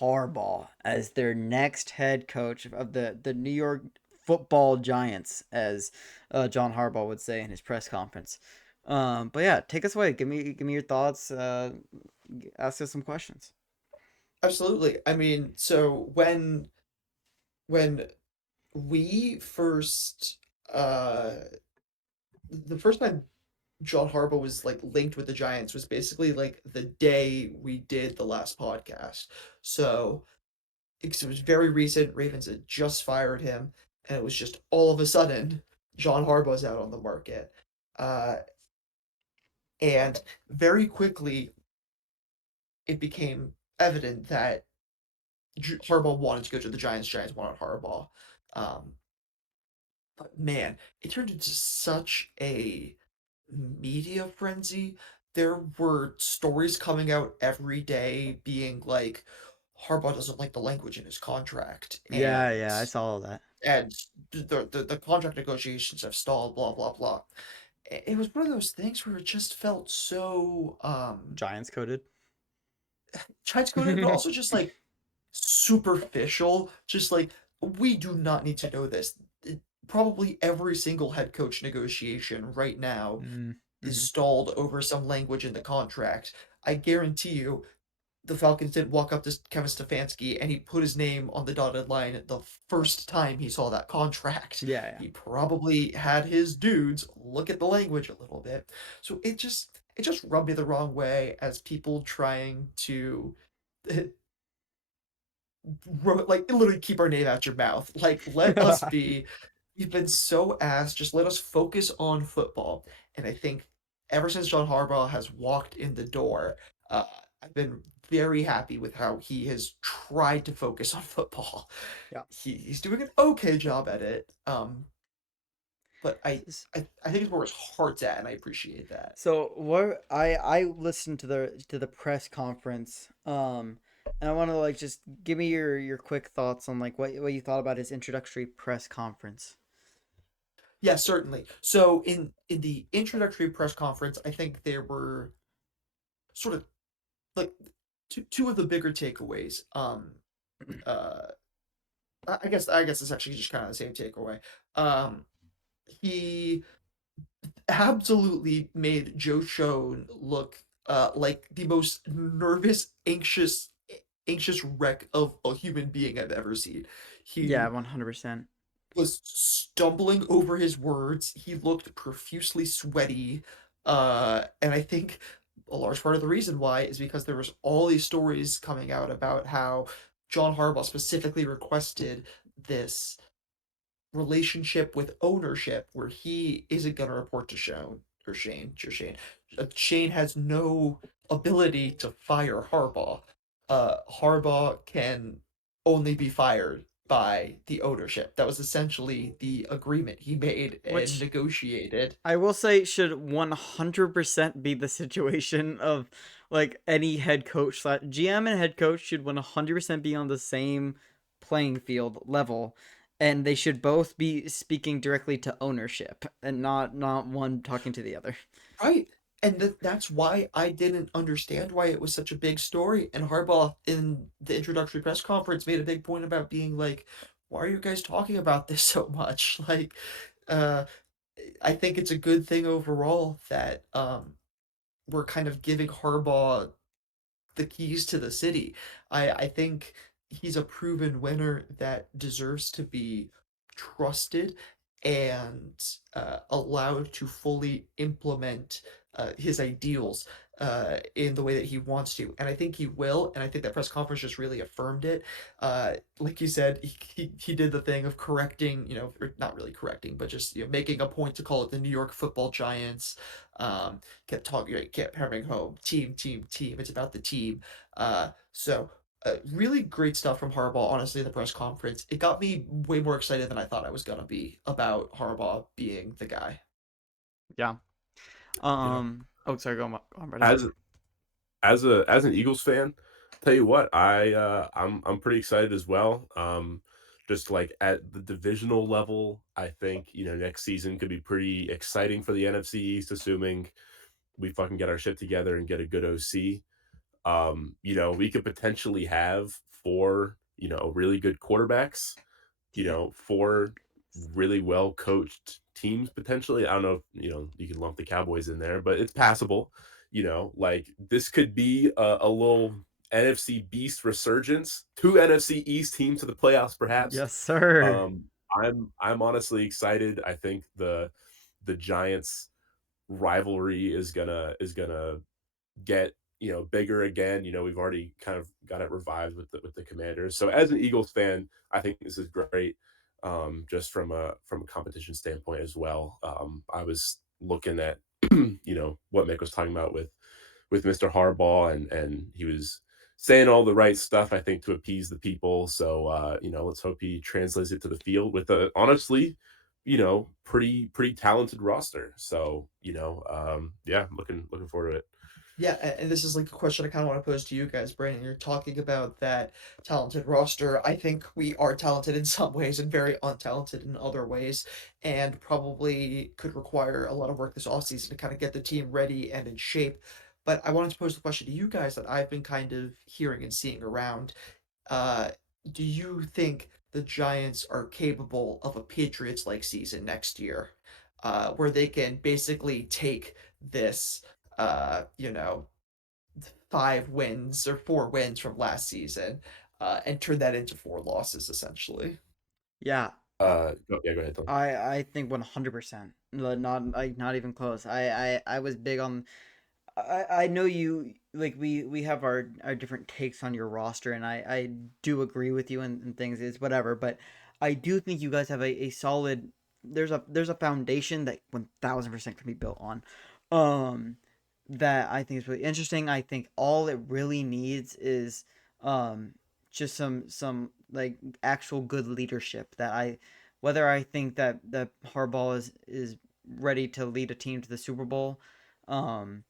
Harbaugh as their next head coach of the New York Football Giants, as John Harbaugh would say in his press conference. But yeah, take us away. Give me your thoughts. Ask us some questions. Absolutely. I mean, so when we first the first time John Harbaugh was like linked with the Giants was basically like the day we did the last podcast. So it was very recent. Ravens had just fired him, and it was just all of a sudden John Harbaugh's out on the market. Uh, and very quickly it became evident that Harbaugh wanted to go to the Giants. Giants wanted Harbaugh. Um, but man, it turned into such a media frenzy. There were stories coming out every day being like, Harbaugh doesn't like the language in his contract, Yeah, yeah, I saw all that. and the contract negotiations have stalled, blah blah blah. It was one of those things where it just felt so Giants coded. child coded, but also just like superficial. Just like, we do not need to know this. Probably every single head coach negotiation right now is Mm-hmm. stalled over some language in the contract. I guarantee you, the Falcons didn't walk up to Kevin Stefanski and he put his name on the dotted line the first time he saw that contract. Yeah, yeah. He probably had his dudes look at the language a little bit. So it just rubbed me the wrong way as people trying to like literally keep our name out your mouth. Like, let us be. We've been so ass. Just let us focus on football. And I think ever since John Harbaugh has walked in the door, uh, I've been very happy with how he has tried to focus on football. Yeah. He's doing an okay job at it. But S- I think it's where his heart's at, and I appreciate that. So what I listened to the press conference, and I want to like just give me your quick thoughts on like what you thought about his introductory press conference. Yeah, certainly. So in the introductory press conference, I think there were sort of like two of the bigger takeaways. Uh, I guess it's actually just kind of the same takeaway. Um, he absolutely made Joe Schoen look like the most nervous, anxious wreck of a human being I've ever seen. Yeah, He 100%. was stumbling over his words. He looked profusely sweaty. And I think a large part of the reason why is because there was all these stories coming out about how John Harbaugh specifically requested this relationship with ownership where he isn't going to report to Shane. Shane has no ability to fire Harbaugh. Harbaugh can only be fired by the ownership. That was essentially the agreement he made and Which negotiated. I will say should 100% be the situation of like any head coach. GM and head coach should 100% be on the same playing field level, and they should both be speaking directly to ownership and not one talking to the other. Right. And that's why I didn't understand why it was such a big story. And Harbaugh, in the introductory press conference, made a big point about being like, why are you guys talking about this so much? Like, uh, I think it's a good thing overall that we're kind of giving Harbaugh the keys to the city. I think he's a proven winner that deserves to be trusted and allowed to fully implement his ideals in the way that he wants to. And I think he will. And I think that press conference just really affirmed it. Like you said, he did the thing of correcting, or not really correcting, but just making a point to call it the New York Football Giants. Kept talking, kept hammering home, team, team, team. It's about the team. Really great stuff from Harbaugh. Honestly, in the press conference, it got me way more excited than I thought I was gonna be about Harbaugh being the guy. Yeah. Yeah. Oh, sorry. Go on, Brennan. As as an Eagles fan, tell you what, I'm pretty excited as well. Just like at the divisional level, I think next season could be pretty exciting for the NFC East, assuming we fucking get our shit together and get a good OC. We could potentially have four, really good quarterbacks, Yeah. four really well coached teams potentially. I don't know if, you can lump the Cowboys in there, but it's passable. Like this could be a little NFC Beast resurgence. Two NFC East teams to the playoffs, perhaps. Yes, sir. Um, I'm honestly excited. I think the Giants rivalry is gonna get bigger again. We've already kind of got it revived with the Commanders. So as an Eagles fan, I think this is great. Just from a competition standpoint as well. I was looking at what Mick was talking about with Mr. Harbaugh, and he was saying all the right stuff, I think, to appease the people. So let's hope he translates it to the field with honestly pretty talented roster. So, yeah, looking forward to it. Yeah, and this is like a question I kind of want to pose to you guys, Brandon. You're talking about that talented roster. I think we are talented in some ways and very untalented in other ways, and probably could require a lot of work this offseason to kind of get the team ready and in shape. But I wanted to pose the question to you guys that I've been kind of hearing and seeing around. Uh, do you think the Giants are capable of a Patriots-like season next year, where they can basically take this, you know, 5 wins or 4 wins from last season, and turn that into 4 losses essentially? Yeah, Yeah, go ahead, Tom. I think 100%. Not like not even close. I was big on. I know you like we have our different takes on your roster, and I do agree with you and things is whatever, but I do think you guys have a solid. There's a foundation that 1000% can be built on. Um, that I think is really interesting. I think all it really needs is um just some like actual good leadership that I whether I think that Harbaugh is ready to lead a team to the Super Bowl. Um,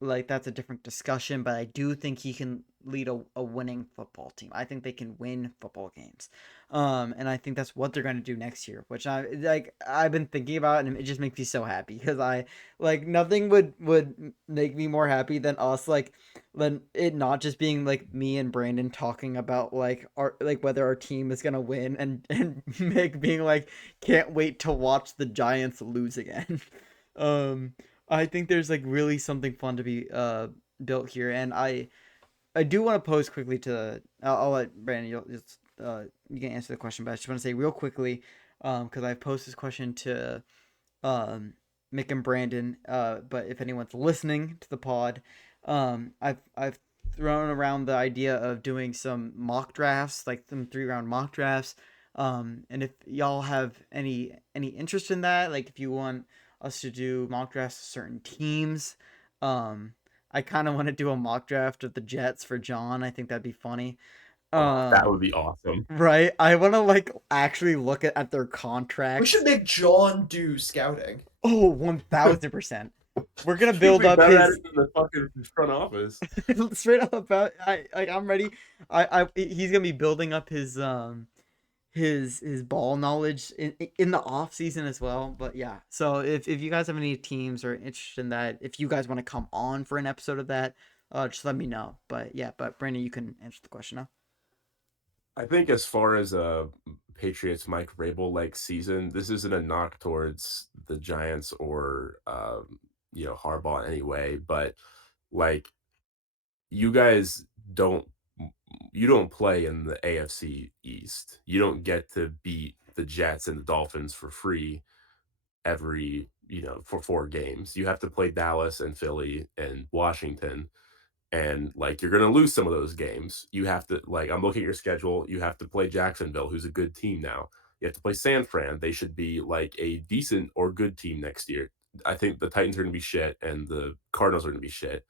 like that's a different discussion, but I do think he can lead a winning football team. I think they can win football games. And I think that's what they're going to do next year, which I've been thinking about, and it just makes me so happy because I like nothing would make me more happy than us than it not just being like me and Brandon talking about like our like whether our team is going to win and Mick being like can't wait to watch the Giants lose again. um I think there's like really something fun to be built here, and I do want to pose quickly to I'll let Brandon you can answer the question, but I just want to say real quickly because I've posed this question to um, Mick and Brandon. But if anyone's listening to the pod, I've thrown around the idea of doing some mock drafts, like some 3 round mock drafts. And if y'all have any interest in that, like if you want us to do mock drafts of certain teams, um, I kind of want to do a mock draft of the Jets for John. I think that'd be funny. Oh, that Um, would be awesome. right. I want to like actually look at their We should contracts. make John do scouting. Oh, 1000%. We're gonna You'd build be up better at his it than the fucking front office. straight up about I'm ready. I he's gonna be building up his ball knowledge in the off season as well. But yeah, so if you guys have any teams or interested in that, if you guys want to come on for an episode of that, just let me know. But yeah, but Brandon, you can answer the question now. I think as far as a Patriots Mike Vrabel like season, this isn't a knock towards the Giants or Harbaugh in any way, but like you guys don't you don't play in the AFC East. You don't get to beat the Jets and the Dolphins for free for 4 games. You have to play Dallas and Philly and Washington, and like you're gonna lose some of those games. You have to like I'm looking at your schedule. You have to play Jacksonville, who's a good team now. You have to play San Fran. They should be like a decent or good team next year. I think the Titans are gonna be shit and the Cardinals are gonna be shit.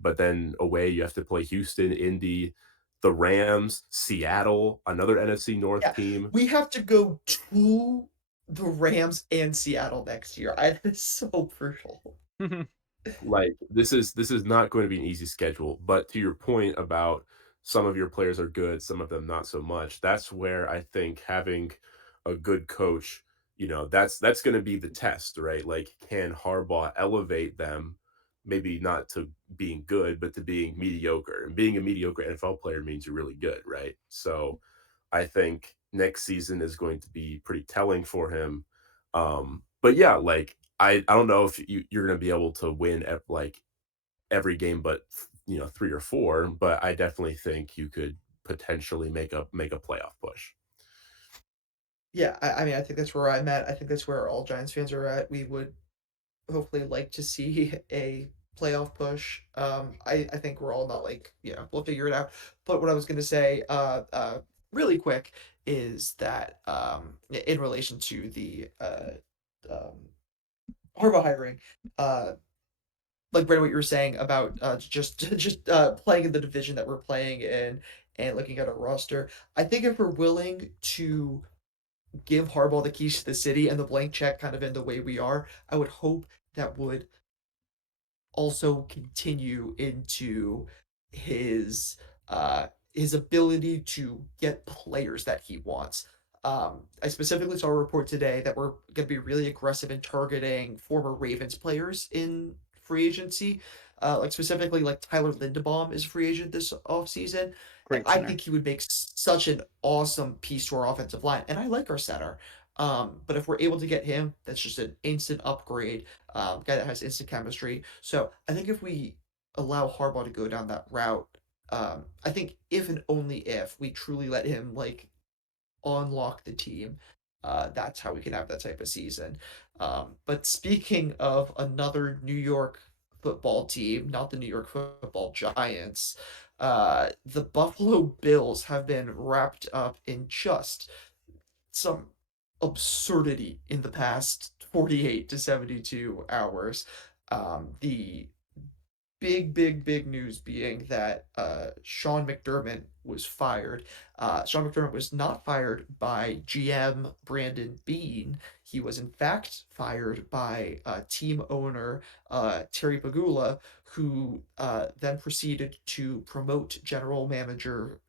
But then away you have to play Houston, Indy, the Rams, Seattle, another NFC North Yeah, team. we have to go to the Rams and Seattle next year. That is so brutal. Like this is not going to be an easy schedule, but to your point about some of your players are good, some of them not so much. That's where I think having a good coach, that's going to be the test, right? Like can Harbaugh elevate them maybe not to being good, but to being mediocre. And being a mediocre NFL player means you're really good, right? So I think next season is going to be pretty telling for him. But yeah, like I don't know if you're going to be able to win at like every game, but 3 or 4. But I definitely think you could potentially make a playoff push. Yeah, I mean, I think that's where I'm at. I think that's where all Giants fans are at. We would hopefully like to see a playoff push. I think we're all not like, we'll figure it out. But what I was gonna say, really quick, is that in relation to the um, Harbaugh hiring, uh, like Brandon, what you were saying about just playing in the division that we're playing in and looking at our roster. I think if we're willing to give Harbaugh the keys to the city and the blank check kind of in the way we are, I would hope that would also continue into his his ability to get players that he wants. I specifically saw a report today that we're going to be really aggressive in targeting former Ravens players in free agency. Like specifically, like Tyler Lindebaum is a free agent this offseason, and Great I center. think he would make such an awesome piece to our offensive line. And I like our center. But if we're able to get him, that's just an instant upgrade, guy that has instant chemistry. So I think if we allow Harbaugh to go down that route, I think if and only if we truly let him like unlock the team, that's how we can have that type of season. But speaking of another New York football team, not the New York Football Giants, the Buffalo Bills have been wrapped up in just some absurdity in the past 48 to 72 hours. The big news being that Sean McDermott was fired. Sean McDermott was not fired by GM Brandon Beane. He was in fact fired by team owner Terry Pagula, who then proceeded to promote general manager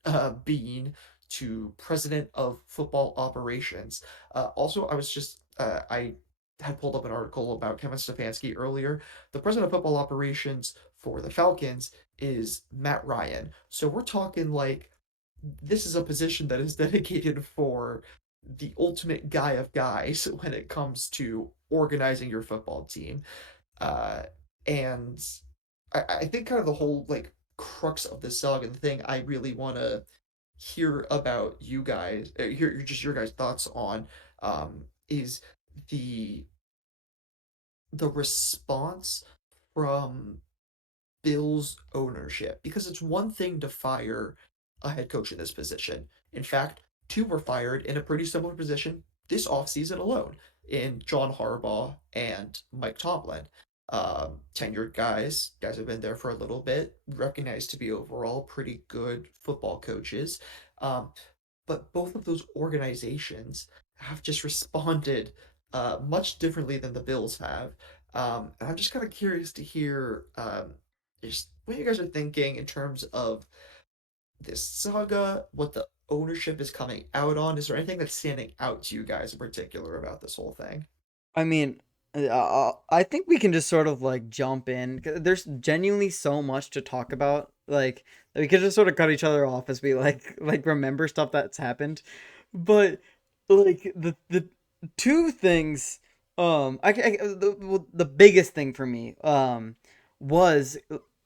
Beane to president of football operations. Also, I had pulled up an article about Kevin Stefanski earlier. The president of football operations for the Falcons is Matt Ryan. So we're talking like this is a position that is dedicated for the ultimate guy of guys when it comes to organizing your football team. Uh, and I think kind of the whole like crux of this saga and the thing I really want to hear about you guys, hear just your guys' thoughts on, is the the response from Bills ownership because it's one thing to fire a head coach in this position. In fact, two were fired in a pretty similar position this offseason alone in John Harbaugh and Mike Tomlin. Tenured guys have been there for a little bit, recognized to be overall pretty good football coaches. Um, but both of those organizations have just responded much differently than the Bills have. And I'm just kind of curious to hear just what you guys are thinking in terms of this saga, what the ownership is coming out on. Is there anything that's standing out to you guys in particular about this whole thing? I mean, I think we can just sort of like jump in. 'Cause there's genuinely so much to talk about. Like we could just sort of cut each other off as we like remember stuff that's happened. But like the two things, the biggest thing for me, was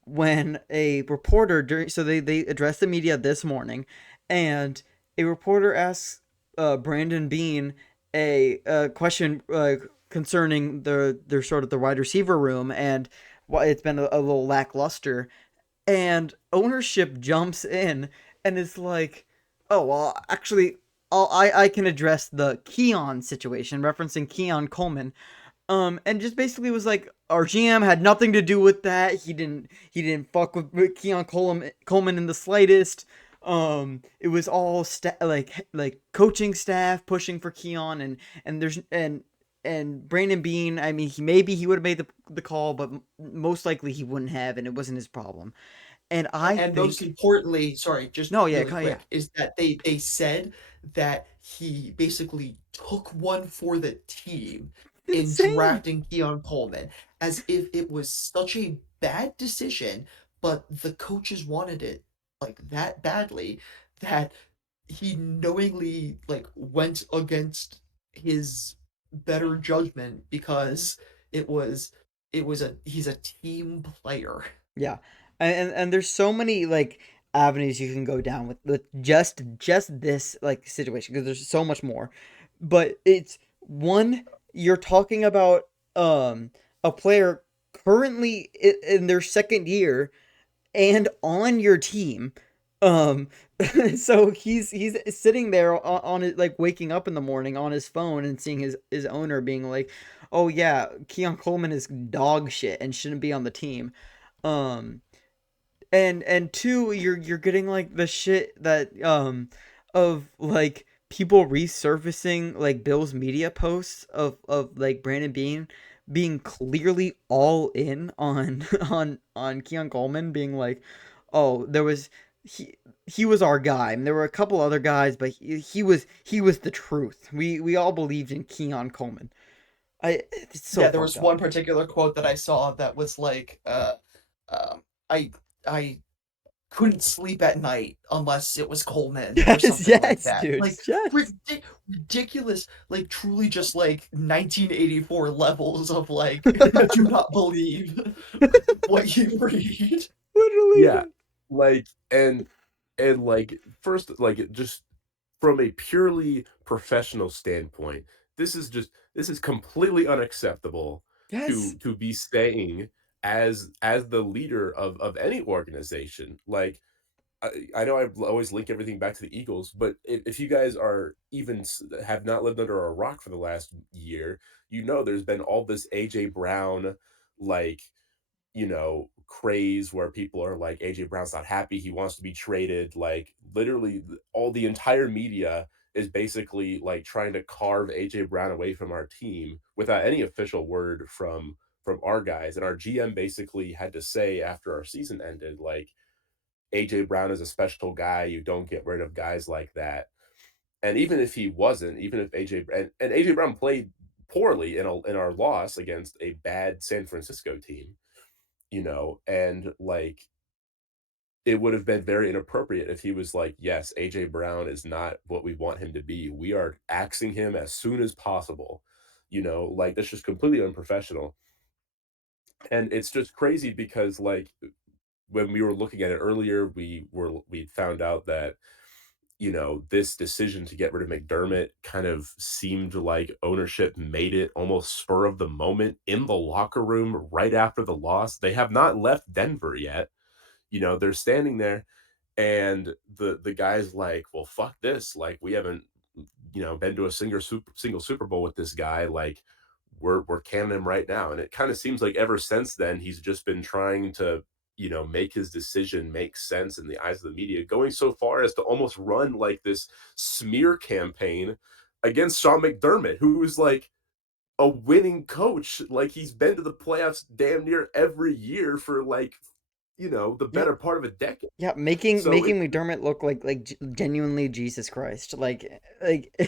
when a reporter during so they addressed the media this morning, and a reporter asks Brandon Bean a question concerning their sort of the wide receiver room and why it's been a little lackluster, and ownership jumps in and is like, "Oh well, actually, I can address the Keon situation," referencing Keon Coleman, and just basically was like, our GM had nothing to do with that. He didn't fuck with Coleman in the slightest. It was all like coaching staff pushing for Keon, and Brandon Bean. I mean, he would have made the call, but most likely he wouldn't have, and it wasn't his problem. And I And most think importantly, sorry, just no, yeah, really yeah, quick, is that they said that he basically took one for the team in insane. drafting Keon Coleman, as if it was such a bad decision, but the coaches wanted it like that badly that he knowingly like went against his better judgment because it was it was a he's a team player. Yeah, and there's so many like avenues you can go down with just this like situation because there's so much more, but it's one, you're talking about a player currently in their second year and on your team. Um, so he's sitting there on it, like waking up in the morning on his phone and seeing his owner being like, "Oh yeah, Keon Coleman is dog shit and shouldn't be on the team." Um, and two, you're getting like the shit that of like people resurfacing like Bill's media posts of like Brandon Bean being clearly all in on on Keon Coleman, being like, oh, there was he he was our guy, and there were a couple other guys, but he was the truth. We all believed in Keon Coleman. It's so Yeah, there fucked was up. one particular quote that I saw that was like, I I couldn't sleep at night unless it was Coleman or Yes, something like yes, that. dude, Like yes. ridiculous, like truly just like 1984 levels of like do not believe what you read. Literally, Yeah, dude. like, like, first, like, just from a purely professional standpoint, this is completely unacceptable Yes, to be saying as the leader of any organization. Like, I know I always link everything back to the Eagles, but if you guys are even have not lived under a rock for the last year, you know there's been all this AJ Brown, like, craze where people are like, AJ Brown's not happy, he wants to be traded. Like, literally, all the entire media is basically like trying to carve AJ Brown away from our team without any official word from our guys. And our GM basically had to say after our season ended, like, AJ Brown is a special guy. You don't get rid of guys like that. And even if he wasn't, even if and AJ Brown played poorly in our loss against a bad San Francisco team, and like, it would have been very inappropriate if he was like, yes, AJ Brown is not what we want him to be. We are axing him as soon as possible. Like, that's just completely unprofessional. And it's just crazy because, like, when we were looking at it earlier, we found out that, this decision to get rid of McDermott kind of seemed like ownership made it almost spur of the moment in the locker room right after the loss. They have not left Denver yet. They're standing there, and the guy's like, "Well, fuck this. Like, we haven't, been to a single Super Bowl with this guy. Like, we're canning him right now." And it kind of seems like ever since then he's just been trying to, make his decision make sense in the eyes of the media, going so far as to almost run like this smear campaign against Sean McDermott, who is like a winning coach. Like, he's been to the playoffs damn near every year for, like, the yeah, better part of a decade. yeah, making So making McDermott look like genuinely Jesus Christ. Like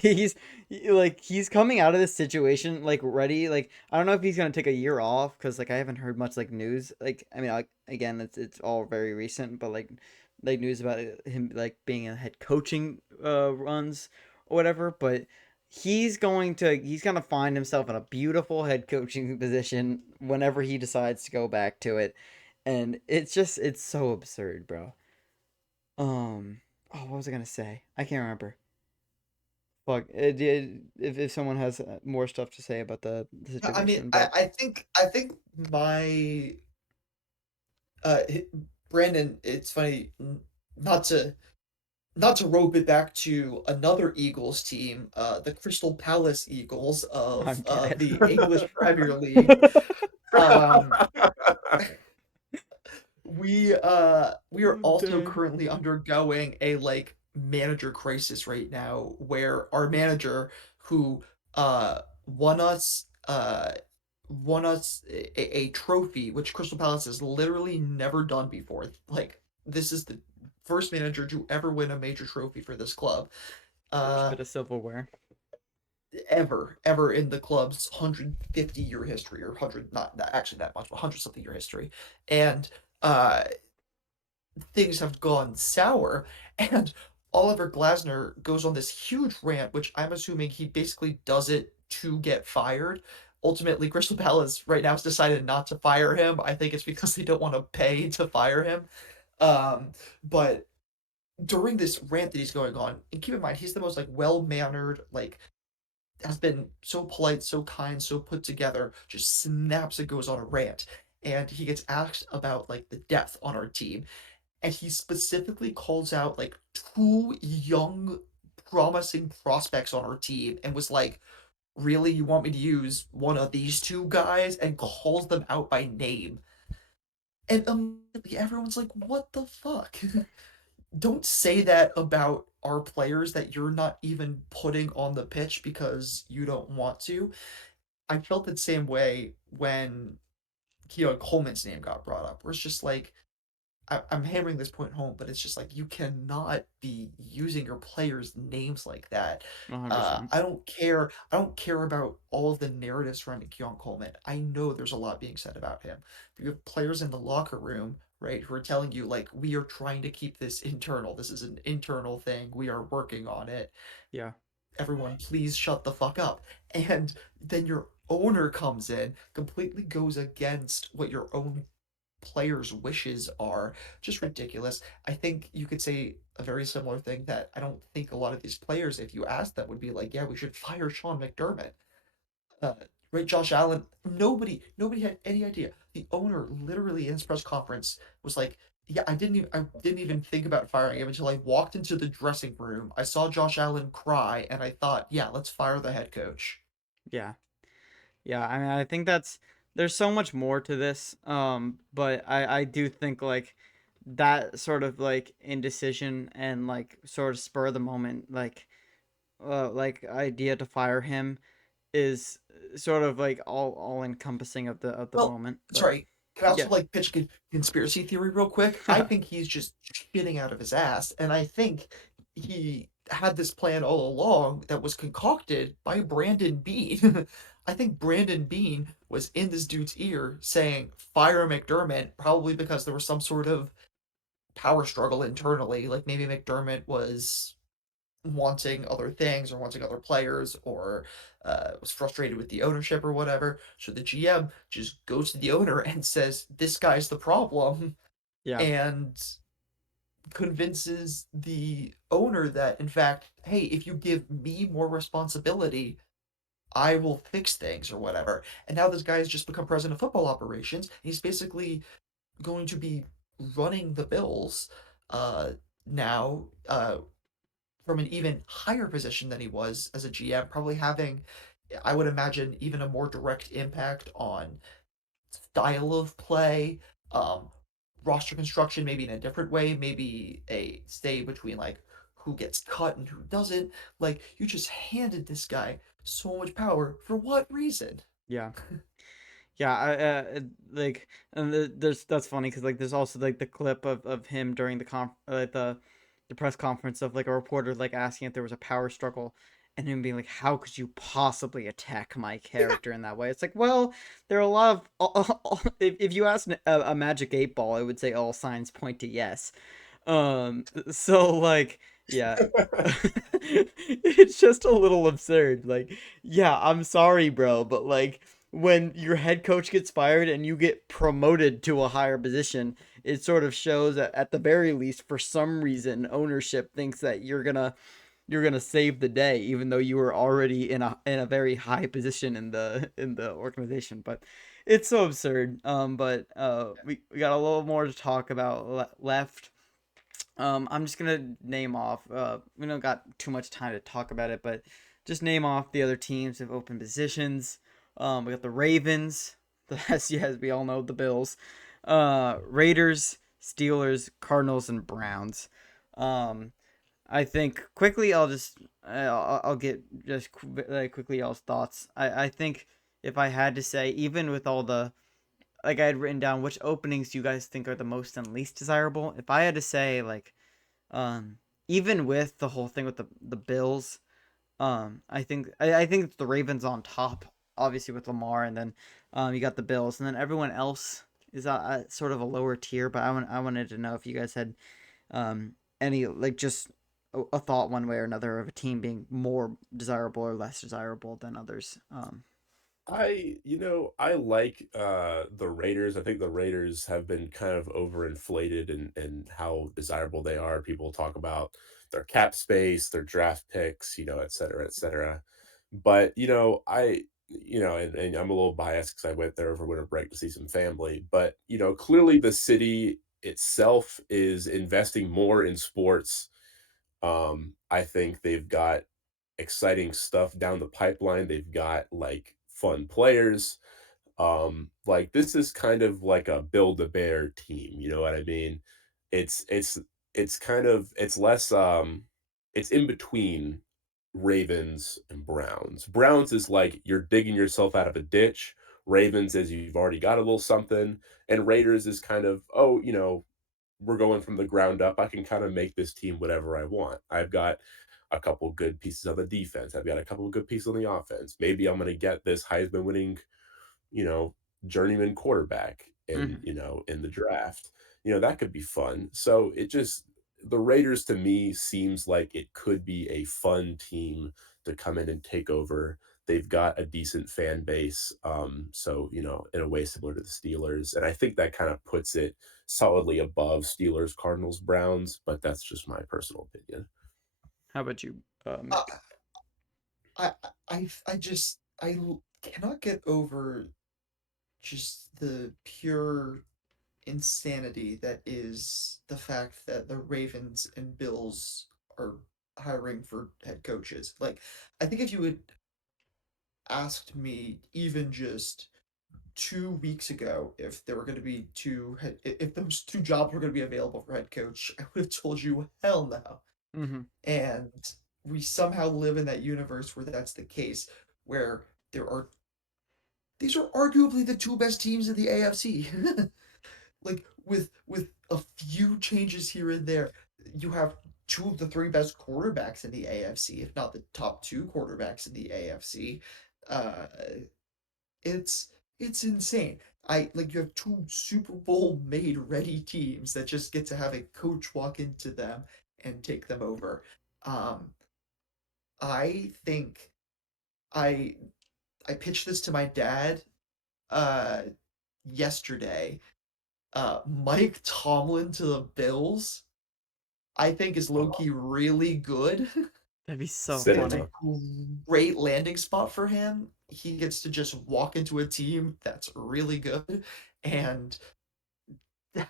he's coming out of this situation like ready. Like I don't know if he's gonna take a year off because like I haven't heard much like news. Like I mean, again, it's all very recent, but like news about him like being a head coaching runs or whatever. But he's gonna find himself in a beautiful head coaching position whenever he decides to go back to it, and it's so absurd, bro. Um. Oh, what was I gonna say? I can't remember. Fuck. If someone has more stuff to say about the I mean, situation, I, but I think I think my hi- Brandon, it's funny not to not to rope it back to another Eagles team, the Crystal Palace Eagles of I'm dead. the English Premier League. Um, we are I'm also dead. currently undergoing a like manager crisis right now where our manager who won us a trophy which Crystal Palace has literally never done before. Like this is the first manager to ever win a major trophy for this club. First Uh bit of silverware. ever in the club's 150-year history, or 100, not actually that much, but 100 something year history. And uh things have gone sour, and Oliver Glasner goes on this huge rant, which I'm assuming he basically does it to get fired. Ultimately, Crystal Palace right now has decided not to fire him. I think it's because they don't want to pay to fire him. But during this rant that he's going on, and keep in mind, he's the most like well-mannered, like has been so polite, so kind, so put together, just snaps and goes on a rant. And he gets asked about like the depth on our team, and he specifically calls out like two young promising prospects on our team and was like, really, you want me to use one of these two guys, and calls them out by name. And immediately everyone's like, what the fuck? Don't say that about are players that you're not even putting on the pitch because you don't want to. I felt the same way when Keon Coleman's name got brought up, where it's just like, I'm hammering this point home, but it's just like you cannot be using your players' names like that. 100%. I don't care about all of the narratives surrounding Keon Coleman. I know there's a lot being said about him. You have players in the locker room, right, who are telling you like we are trying to keep this internal. This is an internal thing. We are working on it. Yeah. Everyone, please shut the fuck up. And then your owner comes in, completely goes against what your own players' wishes are. Just ridiculous. I think you could say a very similar thing that I don't think a lot of these players, if you ask them, would be like, yeah, we should fire Sean McDermott. Uh, right, Josh Allen. Nobody had any idea. The owner literally in his press conference was like, "Yeah, I didn't even think about firing him until I walked into the dressing room. I saw Josh Allen cry, and I thought, yeah, let's fire the head coach." Yeah. Yeah, I mean, I think that's there's so much more to this. But I do think like that sort of like indecision and like sort of spur of the moment like idea to fire him is sort of like all encompassing of the Well, moment. But sorry. Can I yeah. also like pitch a conspiracy theory real quick? I think he's just shitting out of his ass, and I think he had this plan all along that was concocted by Brandon Bean. I think Brandon Bean was in this dude's ear saying, "Fire McDermott," probably because there was some sort of power struggle internally. Like maybe McDermott was wanting other things or wanting other players or was frustrated with the ownership or whatever. So the GM just goes to the owner and says, "This guy's the problem," Yeah. and convinces the owner that, in fact, hey, if you give me more responsibility, I will fix things or whatever. And now this guy has just become president of football operations. He's basically going to be running the Bills uh, now from an even higher position than he was as a GM, probably having, I would imagine, even a more direct impact on style of play, um, roster construction, maybe in a different way, maybe a stay between like who gets cut and who doesn't. Like, you just handed this guy so much power for what reason? Yeah. Yeah, like, and there's that's funny because like there's also like the clip of him during the press conference of like a reporter like asking if there was a power struggle, and him being like, "How could you possibly attack my character in that way?" It's like, well, there are a lot of if you ask a Magic 8 Ball, I would say all signs point to yes. So like, yeah, it's just a little absurd. Like, yeah, I'm sorry, bro, but like when your head coach gets fired and you get promoted to a higher position, it sort of shows that at the very least, for some reason, ownership thinks that you're gonna save the day, even though you were already in a very high position in the organization. But it's so absurd. But we got a little more to talk about left. I'm just gonna name off. We don't got too much time to talk about it, but just name off the other teams of open positions. We got the Ravens. Yes, we all know the Bills. Raiders, Steelers, Cardinals, and Browns. Um, I think quickly. I'll get just quickly y'all's thoughts. I think if I had to say, even with all the like I had written down, which openings do you guys think are the most and least desirable? If I had to say like um, even with the whole thing with the Bills, I think it's the Ravens on top, obviously with Lamar, and then you got the Bills, and then everyone else is sort of a lower tier. But I wanted to know if you guys had any like just a thought one way or another of a team being more desirable or less desirable than others. I like the Raiders. I think the Raiders have been kind of overinflated in how desirable they are. People talk about their cap space, their draft picks, et cetera, et cetera. But, and I'm a little biased because I went there over winter break to see some family. But, clearly the city itself is investing more in sports. I think they've got exciting stuff down the pipeline. They've got like fun players. Like this is kind of like a build a bear team, you know what I mean? It's it's it's kind of it's less it's in between Ravens and Browns. Browns is like you're digging yourself out of a ditch. Ravens is you've already got a little something, and Raiders is kind of, oh, we're going from the ground up. I can kind of make this team whatever I want. I've got a couple good pieces on the defense. I've got a couple of good pieces on the offense. Maybe I'm going to get this Heisman winning, you know, journeyman quarterback Hmm. in the draft. That could be fun. So the Raiders to me seems like it could be a fun team to come in and take over. They've got a decent fan base. So, in a way similar to the Steelers. And I think that kind of puts it solidly above Steelers, Cardinals, Browns, but that's just my personal opinion. How about you, Uh, Mick? I cannot get over just the pure insanity that is the fact that the Ravens and Bills are hiring for head coaches. Like, I think if you had asked me even just 2 weeks ago if there were going to be if those two jobs were going to be available for head coach, I would have told you hell no. Hmm. And we somehow live in that universe where that's the case, where there are these are arguably the two best teams in the AFC. Like with a few changes here and there, you have two of the three best quarterbacks in the AFC, if not the top two quarterbacks in the AFC. Uh, it's it's insane. I like you have two Super Bowl made ready teams that just get to have a coach walk into them and take them over. Um, I think I I pitched this to my dad uh yesterday. Mike Tomlin to the Bills, I think is low Oh, key really good. That'd be so It's a funny. cinema. great landing spot for him. He gets to just walk into a team that's really good and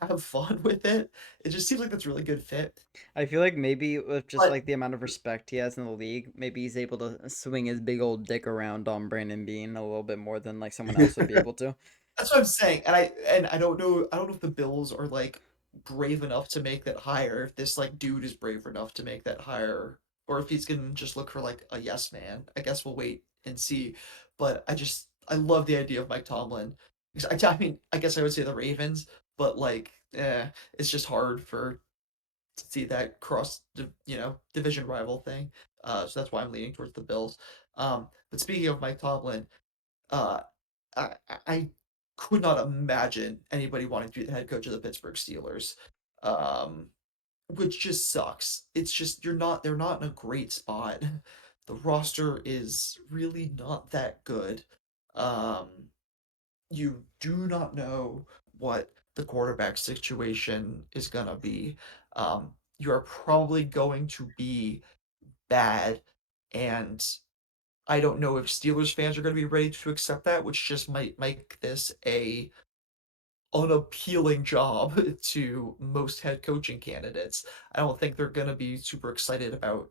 have fun with it. It just seems like that's a really good fit. I feel like maybe with just But like the amount of respect he has in the league, maybe he's able to swing his big old dick around on Brandon Bean a little bit more than like someone else would be able to. that's what I'm saying. And I don't know if the Bills are like brave enough to make that hire, if this like dude is brave enough to make that hire, or if he's gonna just look for like a yes man. I guess we'll wait and see. But I love the idea of Mike Tomlin. Because I mean, I guess I would say the Ravens, but like, it's just hard to see that division rival thing. So that's why I'm leaning towards the Bills. But speaking of Mike Tomlin, uh, I could not imagine anybody wanting to be the head coach of the Pittsburgh Steelers, um, which just sucks. It's just they're not in a great spot. The roster is really not that good. Um, you do not know what the quarterback situation is gonna be. You are probably going to be bad, and I don't know if Steelers fans are going to be ready to accept that, which just might make this a unappealing job to most head coaching candidates. I don't think they're going to be super excited about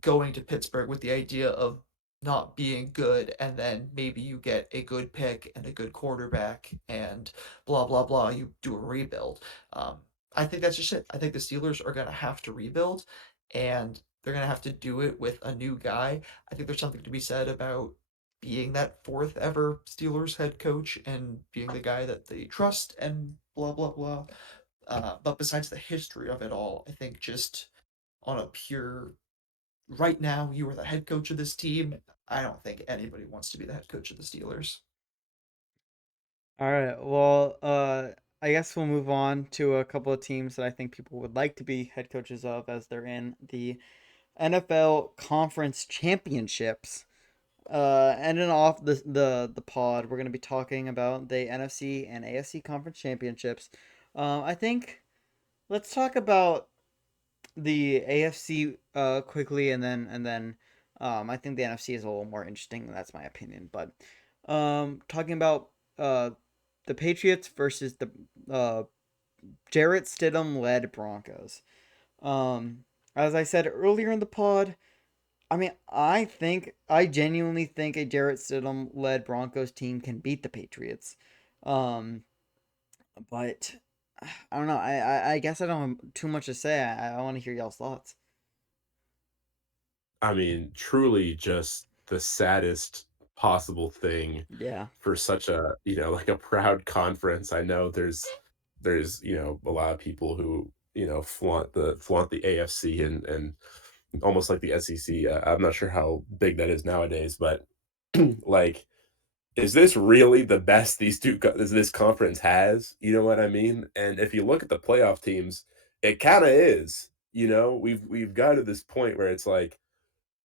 going to Pittsburgh with the idea of not being good, and then maybe you get a good pick and a good quarterback and blah blah blah. You do a rebuild. Um, I think that's just it. I think the Steelers are gonna have to rebuild, and they're gonna have to do it with a new guy. I think there's something to be said about being that fourth ever Steelers head coach and being the guy that they trust and blah blah blah. But besides the history of it all, I think just on a pure right now you are the head coach of this team. I don't think anybody wants to be the head coach of the Steelers. All right. Well, I guess we'll move on to a couple of teams that I think people would like to be head coaches of as they're in the NFL Conference Championships. Ending off the pod, we're gonna be talking about the NFC and AFC Conference Championships. I think let's talk about the AFC quickly, and then I think the NFC is a little more interesting. That's my opinion. But talking about uh the Patriots versus the uh Jarrett Stidham led Broncos. Um, as I said earlier in the pod, I mean, I genuinely think a Jarrett Stidham led Broncos team can beat the Patriots. Um, but I don't know. I guess I don't have too much to say. I want to hear y'all's thoughts. I mean, truly just the saddest possible thing Yeah. for such a, like a proud conference. I know there's, a lot of people who, flaunt the AFC and almost like the SEC. I'm not sure how big that is nowadays, but like, is this really the best this conference has? You know what I mean? And if you look at the playoff teams, it kind of is. We've got to this point where it's like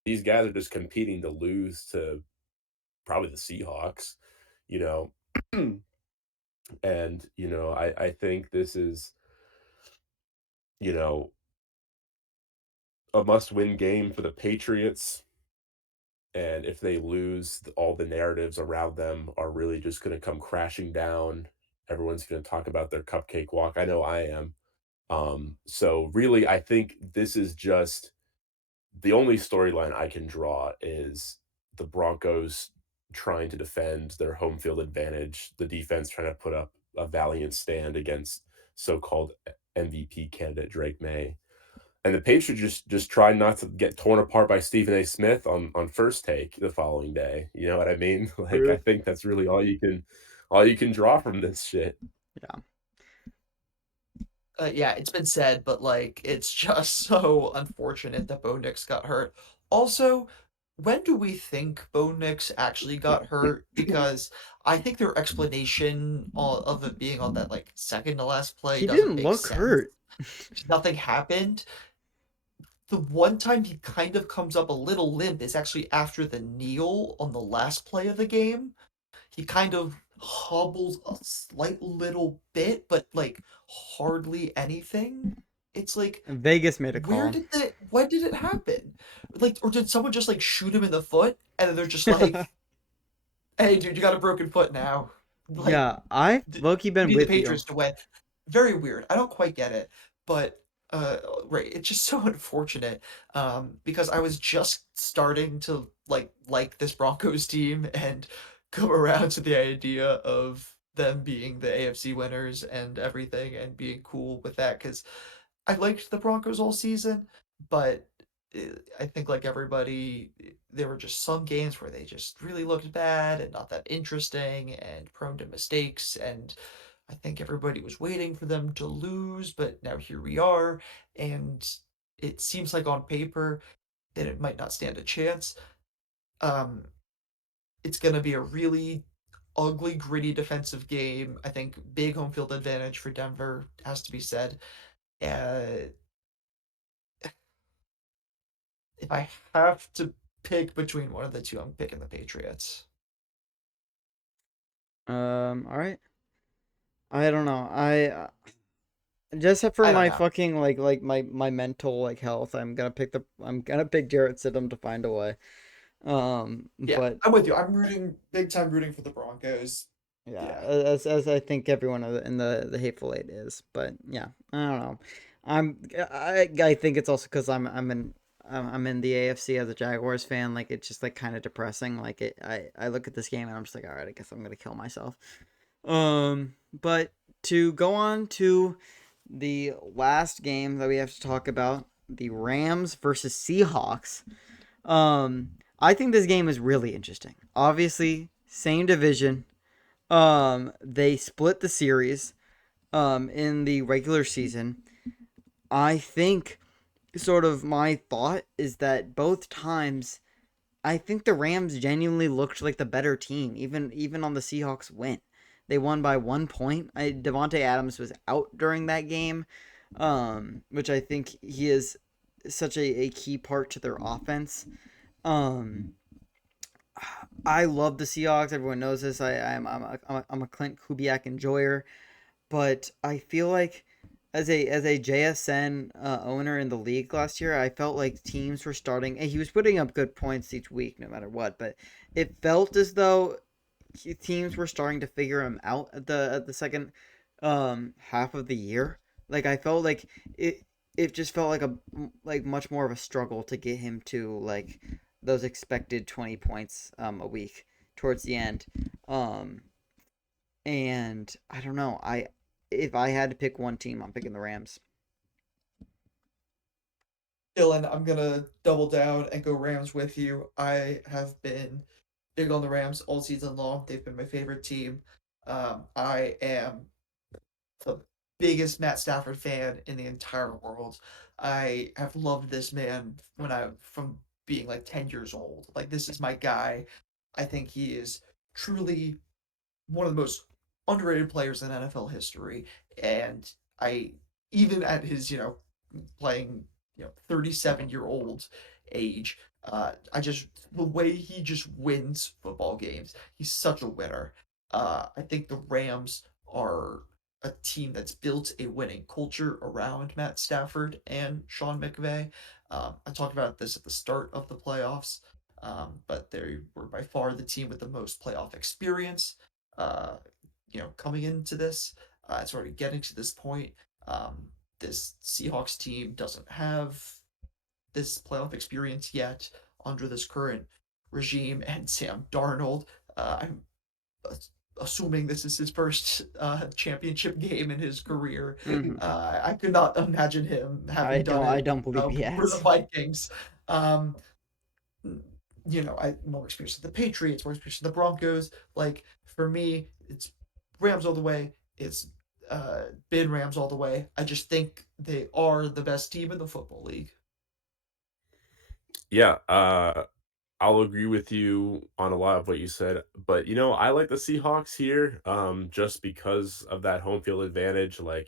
these guys are just competing to lose to probably the Seahawks, you know. And I think this is you know a must-win game for the Patriots. And if they lose, all the narratives around them are really just going to come crashing down. Everyone's going to talk about their cupcake walk. I know I am. So really, I think this is just the only storyline I can draw is the Broncos trying to defend their home field advantage, the defense trying to put up a valiant stand against so-called MVP candidate Drake May. And the Patriots just try not to get torn apart by Stephen A. Smith on first take the following day. You know what I mean? Like I True. think that's really all you can draw from this shit. Yeah. Yeah, it's been said, but like it's just so unfortunate that Bo Nix got hurt. Also, when do we think Bo Nix actually got hurt? Because I think their explanation of it being on that like second to last play He doesn't didn't make look sense. hurt. Nothing happened. The one time he kind of comes up a little limp is actually after the kneel on the last play of the game. He kind of hobbles a slight little bit, but like hardly anything. It's like, Vegas made a where call. did the when did it happen? Like, or did someone just like shoot him in the foot and then they're just like, "Hey, dude, you got a broken foot now." Like, Yeah, I've low-key we been need the with you. Patriots to win. Very weird. I don't quite get it, but right, it's just so unfortunate. Because I was just starting to like this Broncos team and come around to the idea of them being the AFC winners and everything and being cool with that because I liked the Broncos all season, but I think like everybody, there were just some games where they just really looked bad and not that interesting and prone to mistakes. And I think everybody was waiting for them to lose, but now here we are. And it seems like on paper that it might not stand a chance. Um, it's going to be a really ugly, gritty defensive game. I think big home field advantage for Denver has to be said. Uh, if I have to pick between one of the two, I'm picking the Patriots. All right. I don't know. Just for I don't my know. fucking my mental health, I'm gonna pick Jarrett Stidham to find a way. Yeah, But I'm with you. I'm rooting big time rooting for the Broncos. yeah, Yeah. as I think everyone in the Hateful Eight is. But yeah, I don't know. I think it's also because I'm in the AFC as a Jaguars fan. Like it's just like kind of depressing. I look at this game and I'm just like, all right, I guess I'm gonna kill myself. But to go on to the last game that we have to talk about, the Rams versus Seahawks. I think this game is really interesting. Obviously, same division. They split the series in the regular season. I think sort of my thought is that both times I think the Rams genuinely looked like the better team, even on the Seahawks win. They won by 1 point. Devonte Adams was out during that game, which I think he is such a key part to their offense. Um, I love the Seahawks. Everyone knows this. I'm a Clint Kubiak enjoyer, but I feel like as a JSN owner in the league last year, I felt like teams were starting. And he was putting up good points each week, no matter what. But it felt as though teams were starting to figure him out at the second half of the year. Like I felt like it just felt like much more of a struggle to get him to like those expected 20 points a week towards the end. Um and I don't know. I If I had to pick one team, I'm picking the Rams. Dylan, I'm gonna double down and go Rams with you. I have been big on the Rams all season long. They've been my favorite team. I am the biggest Matt Stafford fan in the entire world. I have loved this man when I from being like 10 years old. Like this is my guy. I think he is truly one of the most underrated players in NFL history. And I even at his, playing, 37-year-old age, I just the way he just wins football games. He's such a winner. I think the Rams are a team that's built a winning culture around Matt Stafford and Sean McVay. I talked about this at the start of the playoffs, but they were by far the team with the most playoff experience. Uh, coming into this, sort of getting to this point, um, this Seahawks team doesn't have this playoff experience yet under this current regime, and Sam Darnold. I'm assuming this is his first championship game in his career. Hmm. I could not imagine him having done I it don't believe he for the has. Vikings. Um, I more experience with the Patriots, more experience with the Broncos. Like for me, it's Rams all the way. It's been Rams all the way. I just think they are the best team in the football league. Yeah, I'll agree with you on a lot of what you said, but I like the Seahawks here, just because of that home field advantage. Like,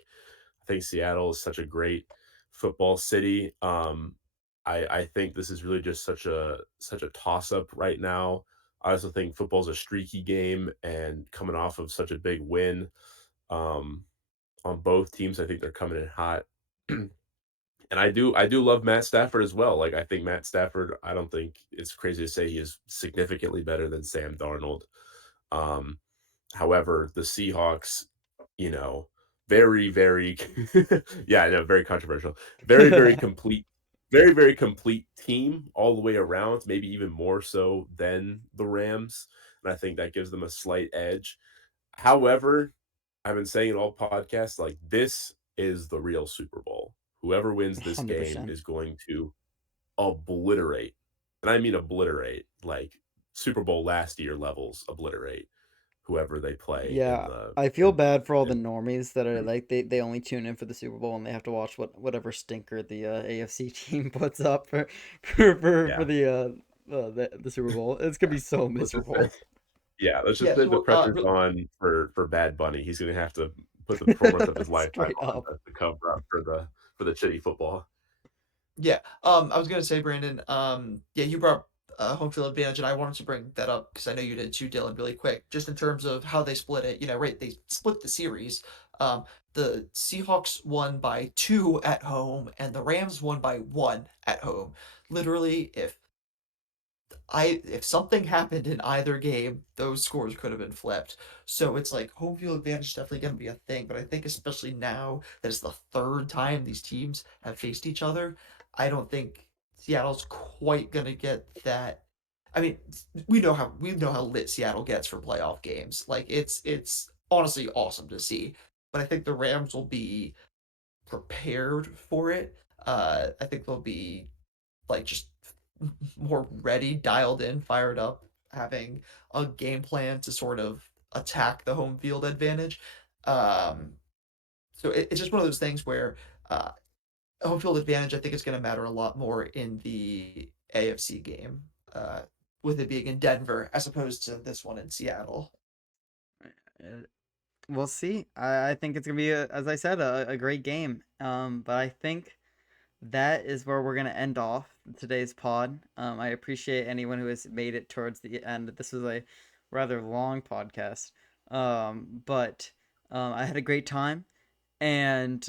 I think Seattle is such a great football city. I think this is really just such a toss up right now. I also think football's a streaky game, and coming off of such a big win, um, on both teams, I think they're coming in hot. And I do love Matt Stafford as well. Like, I think Matt Stafford, I don't think it's crazy to say he is significantly better than Sam Darnold. Um, However, the Seahawks, you know, very, very yeah, I know, very controversial. Very, very complete team all the way around, maybe even more so than the Rams. And I think that gives them a slight edge. However, I've been saying it all podcasts, like, this is the real Super Bowl. Whoever wins this game 100%. is going to obliterate, and I mean obliterate, like Super Bowl last year levels, obliterate whoever they play in Yeah, the I feel in bad for all the in normies that are like they only tune in for the Super Bowl and they have to watch whatever stinker the AFC team puts up for yeah. the Super Bowl. It's gonna be so Let's just say miserable. yeah, let's just Yeah. say the So, pressure's on for Bad Bunny. He's gonna have to put the performance of his lifetime Straight on up. to cover up for the shitty football. yeah. I was gonna say, Brandon. Yeah, you brought up home field advantage, and I wanted to bring that up because I know you did too, Dylan. Really quick, just in terms of how they split it. Right? They split the series. Um, the Seahawks won by 2 at home, and the Rams won by 1 at home. Literally, if something happened in either game, those scores could have been flipped. So it's like home field advantage is definitely going to be a thing. But I think especially now that it's the third time these teams have faced each other, I don't think Seattle's quite going to get that. I mean, we know how lit Seattle gets for playoff games. Like it's honestly awesome to see. But I think the Rams will be prepared for it. I think they'll be like just more ready, dialed in, fired up, having a game plan to sort of attack the home field advantage. Um, so it's just one of those things where uh, home field advantage, I think, is going to matter a lot more in the AFC game, uh, with it being in Denver as opposed to this one in Seattle. Uh, We'll see. I think it's gonna be as I said, a great game. But I think that is where we're gonna end off today's pod. I appreciate anyone who has made it towards the end. This was a rather long podcast. But I had a great time, and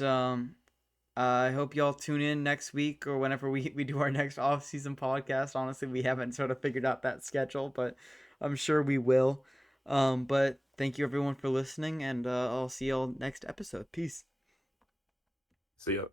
I hope y'all tune in next week or whenever we do our next off-season podcast. Honestly, we haven't sort of figured out that schedule, but I'm sure we will. But thank you everyone for listening, and I'll see y'all next episode. Peace. See ya.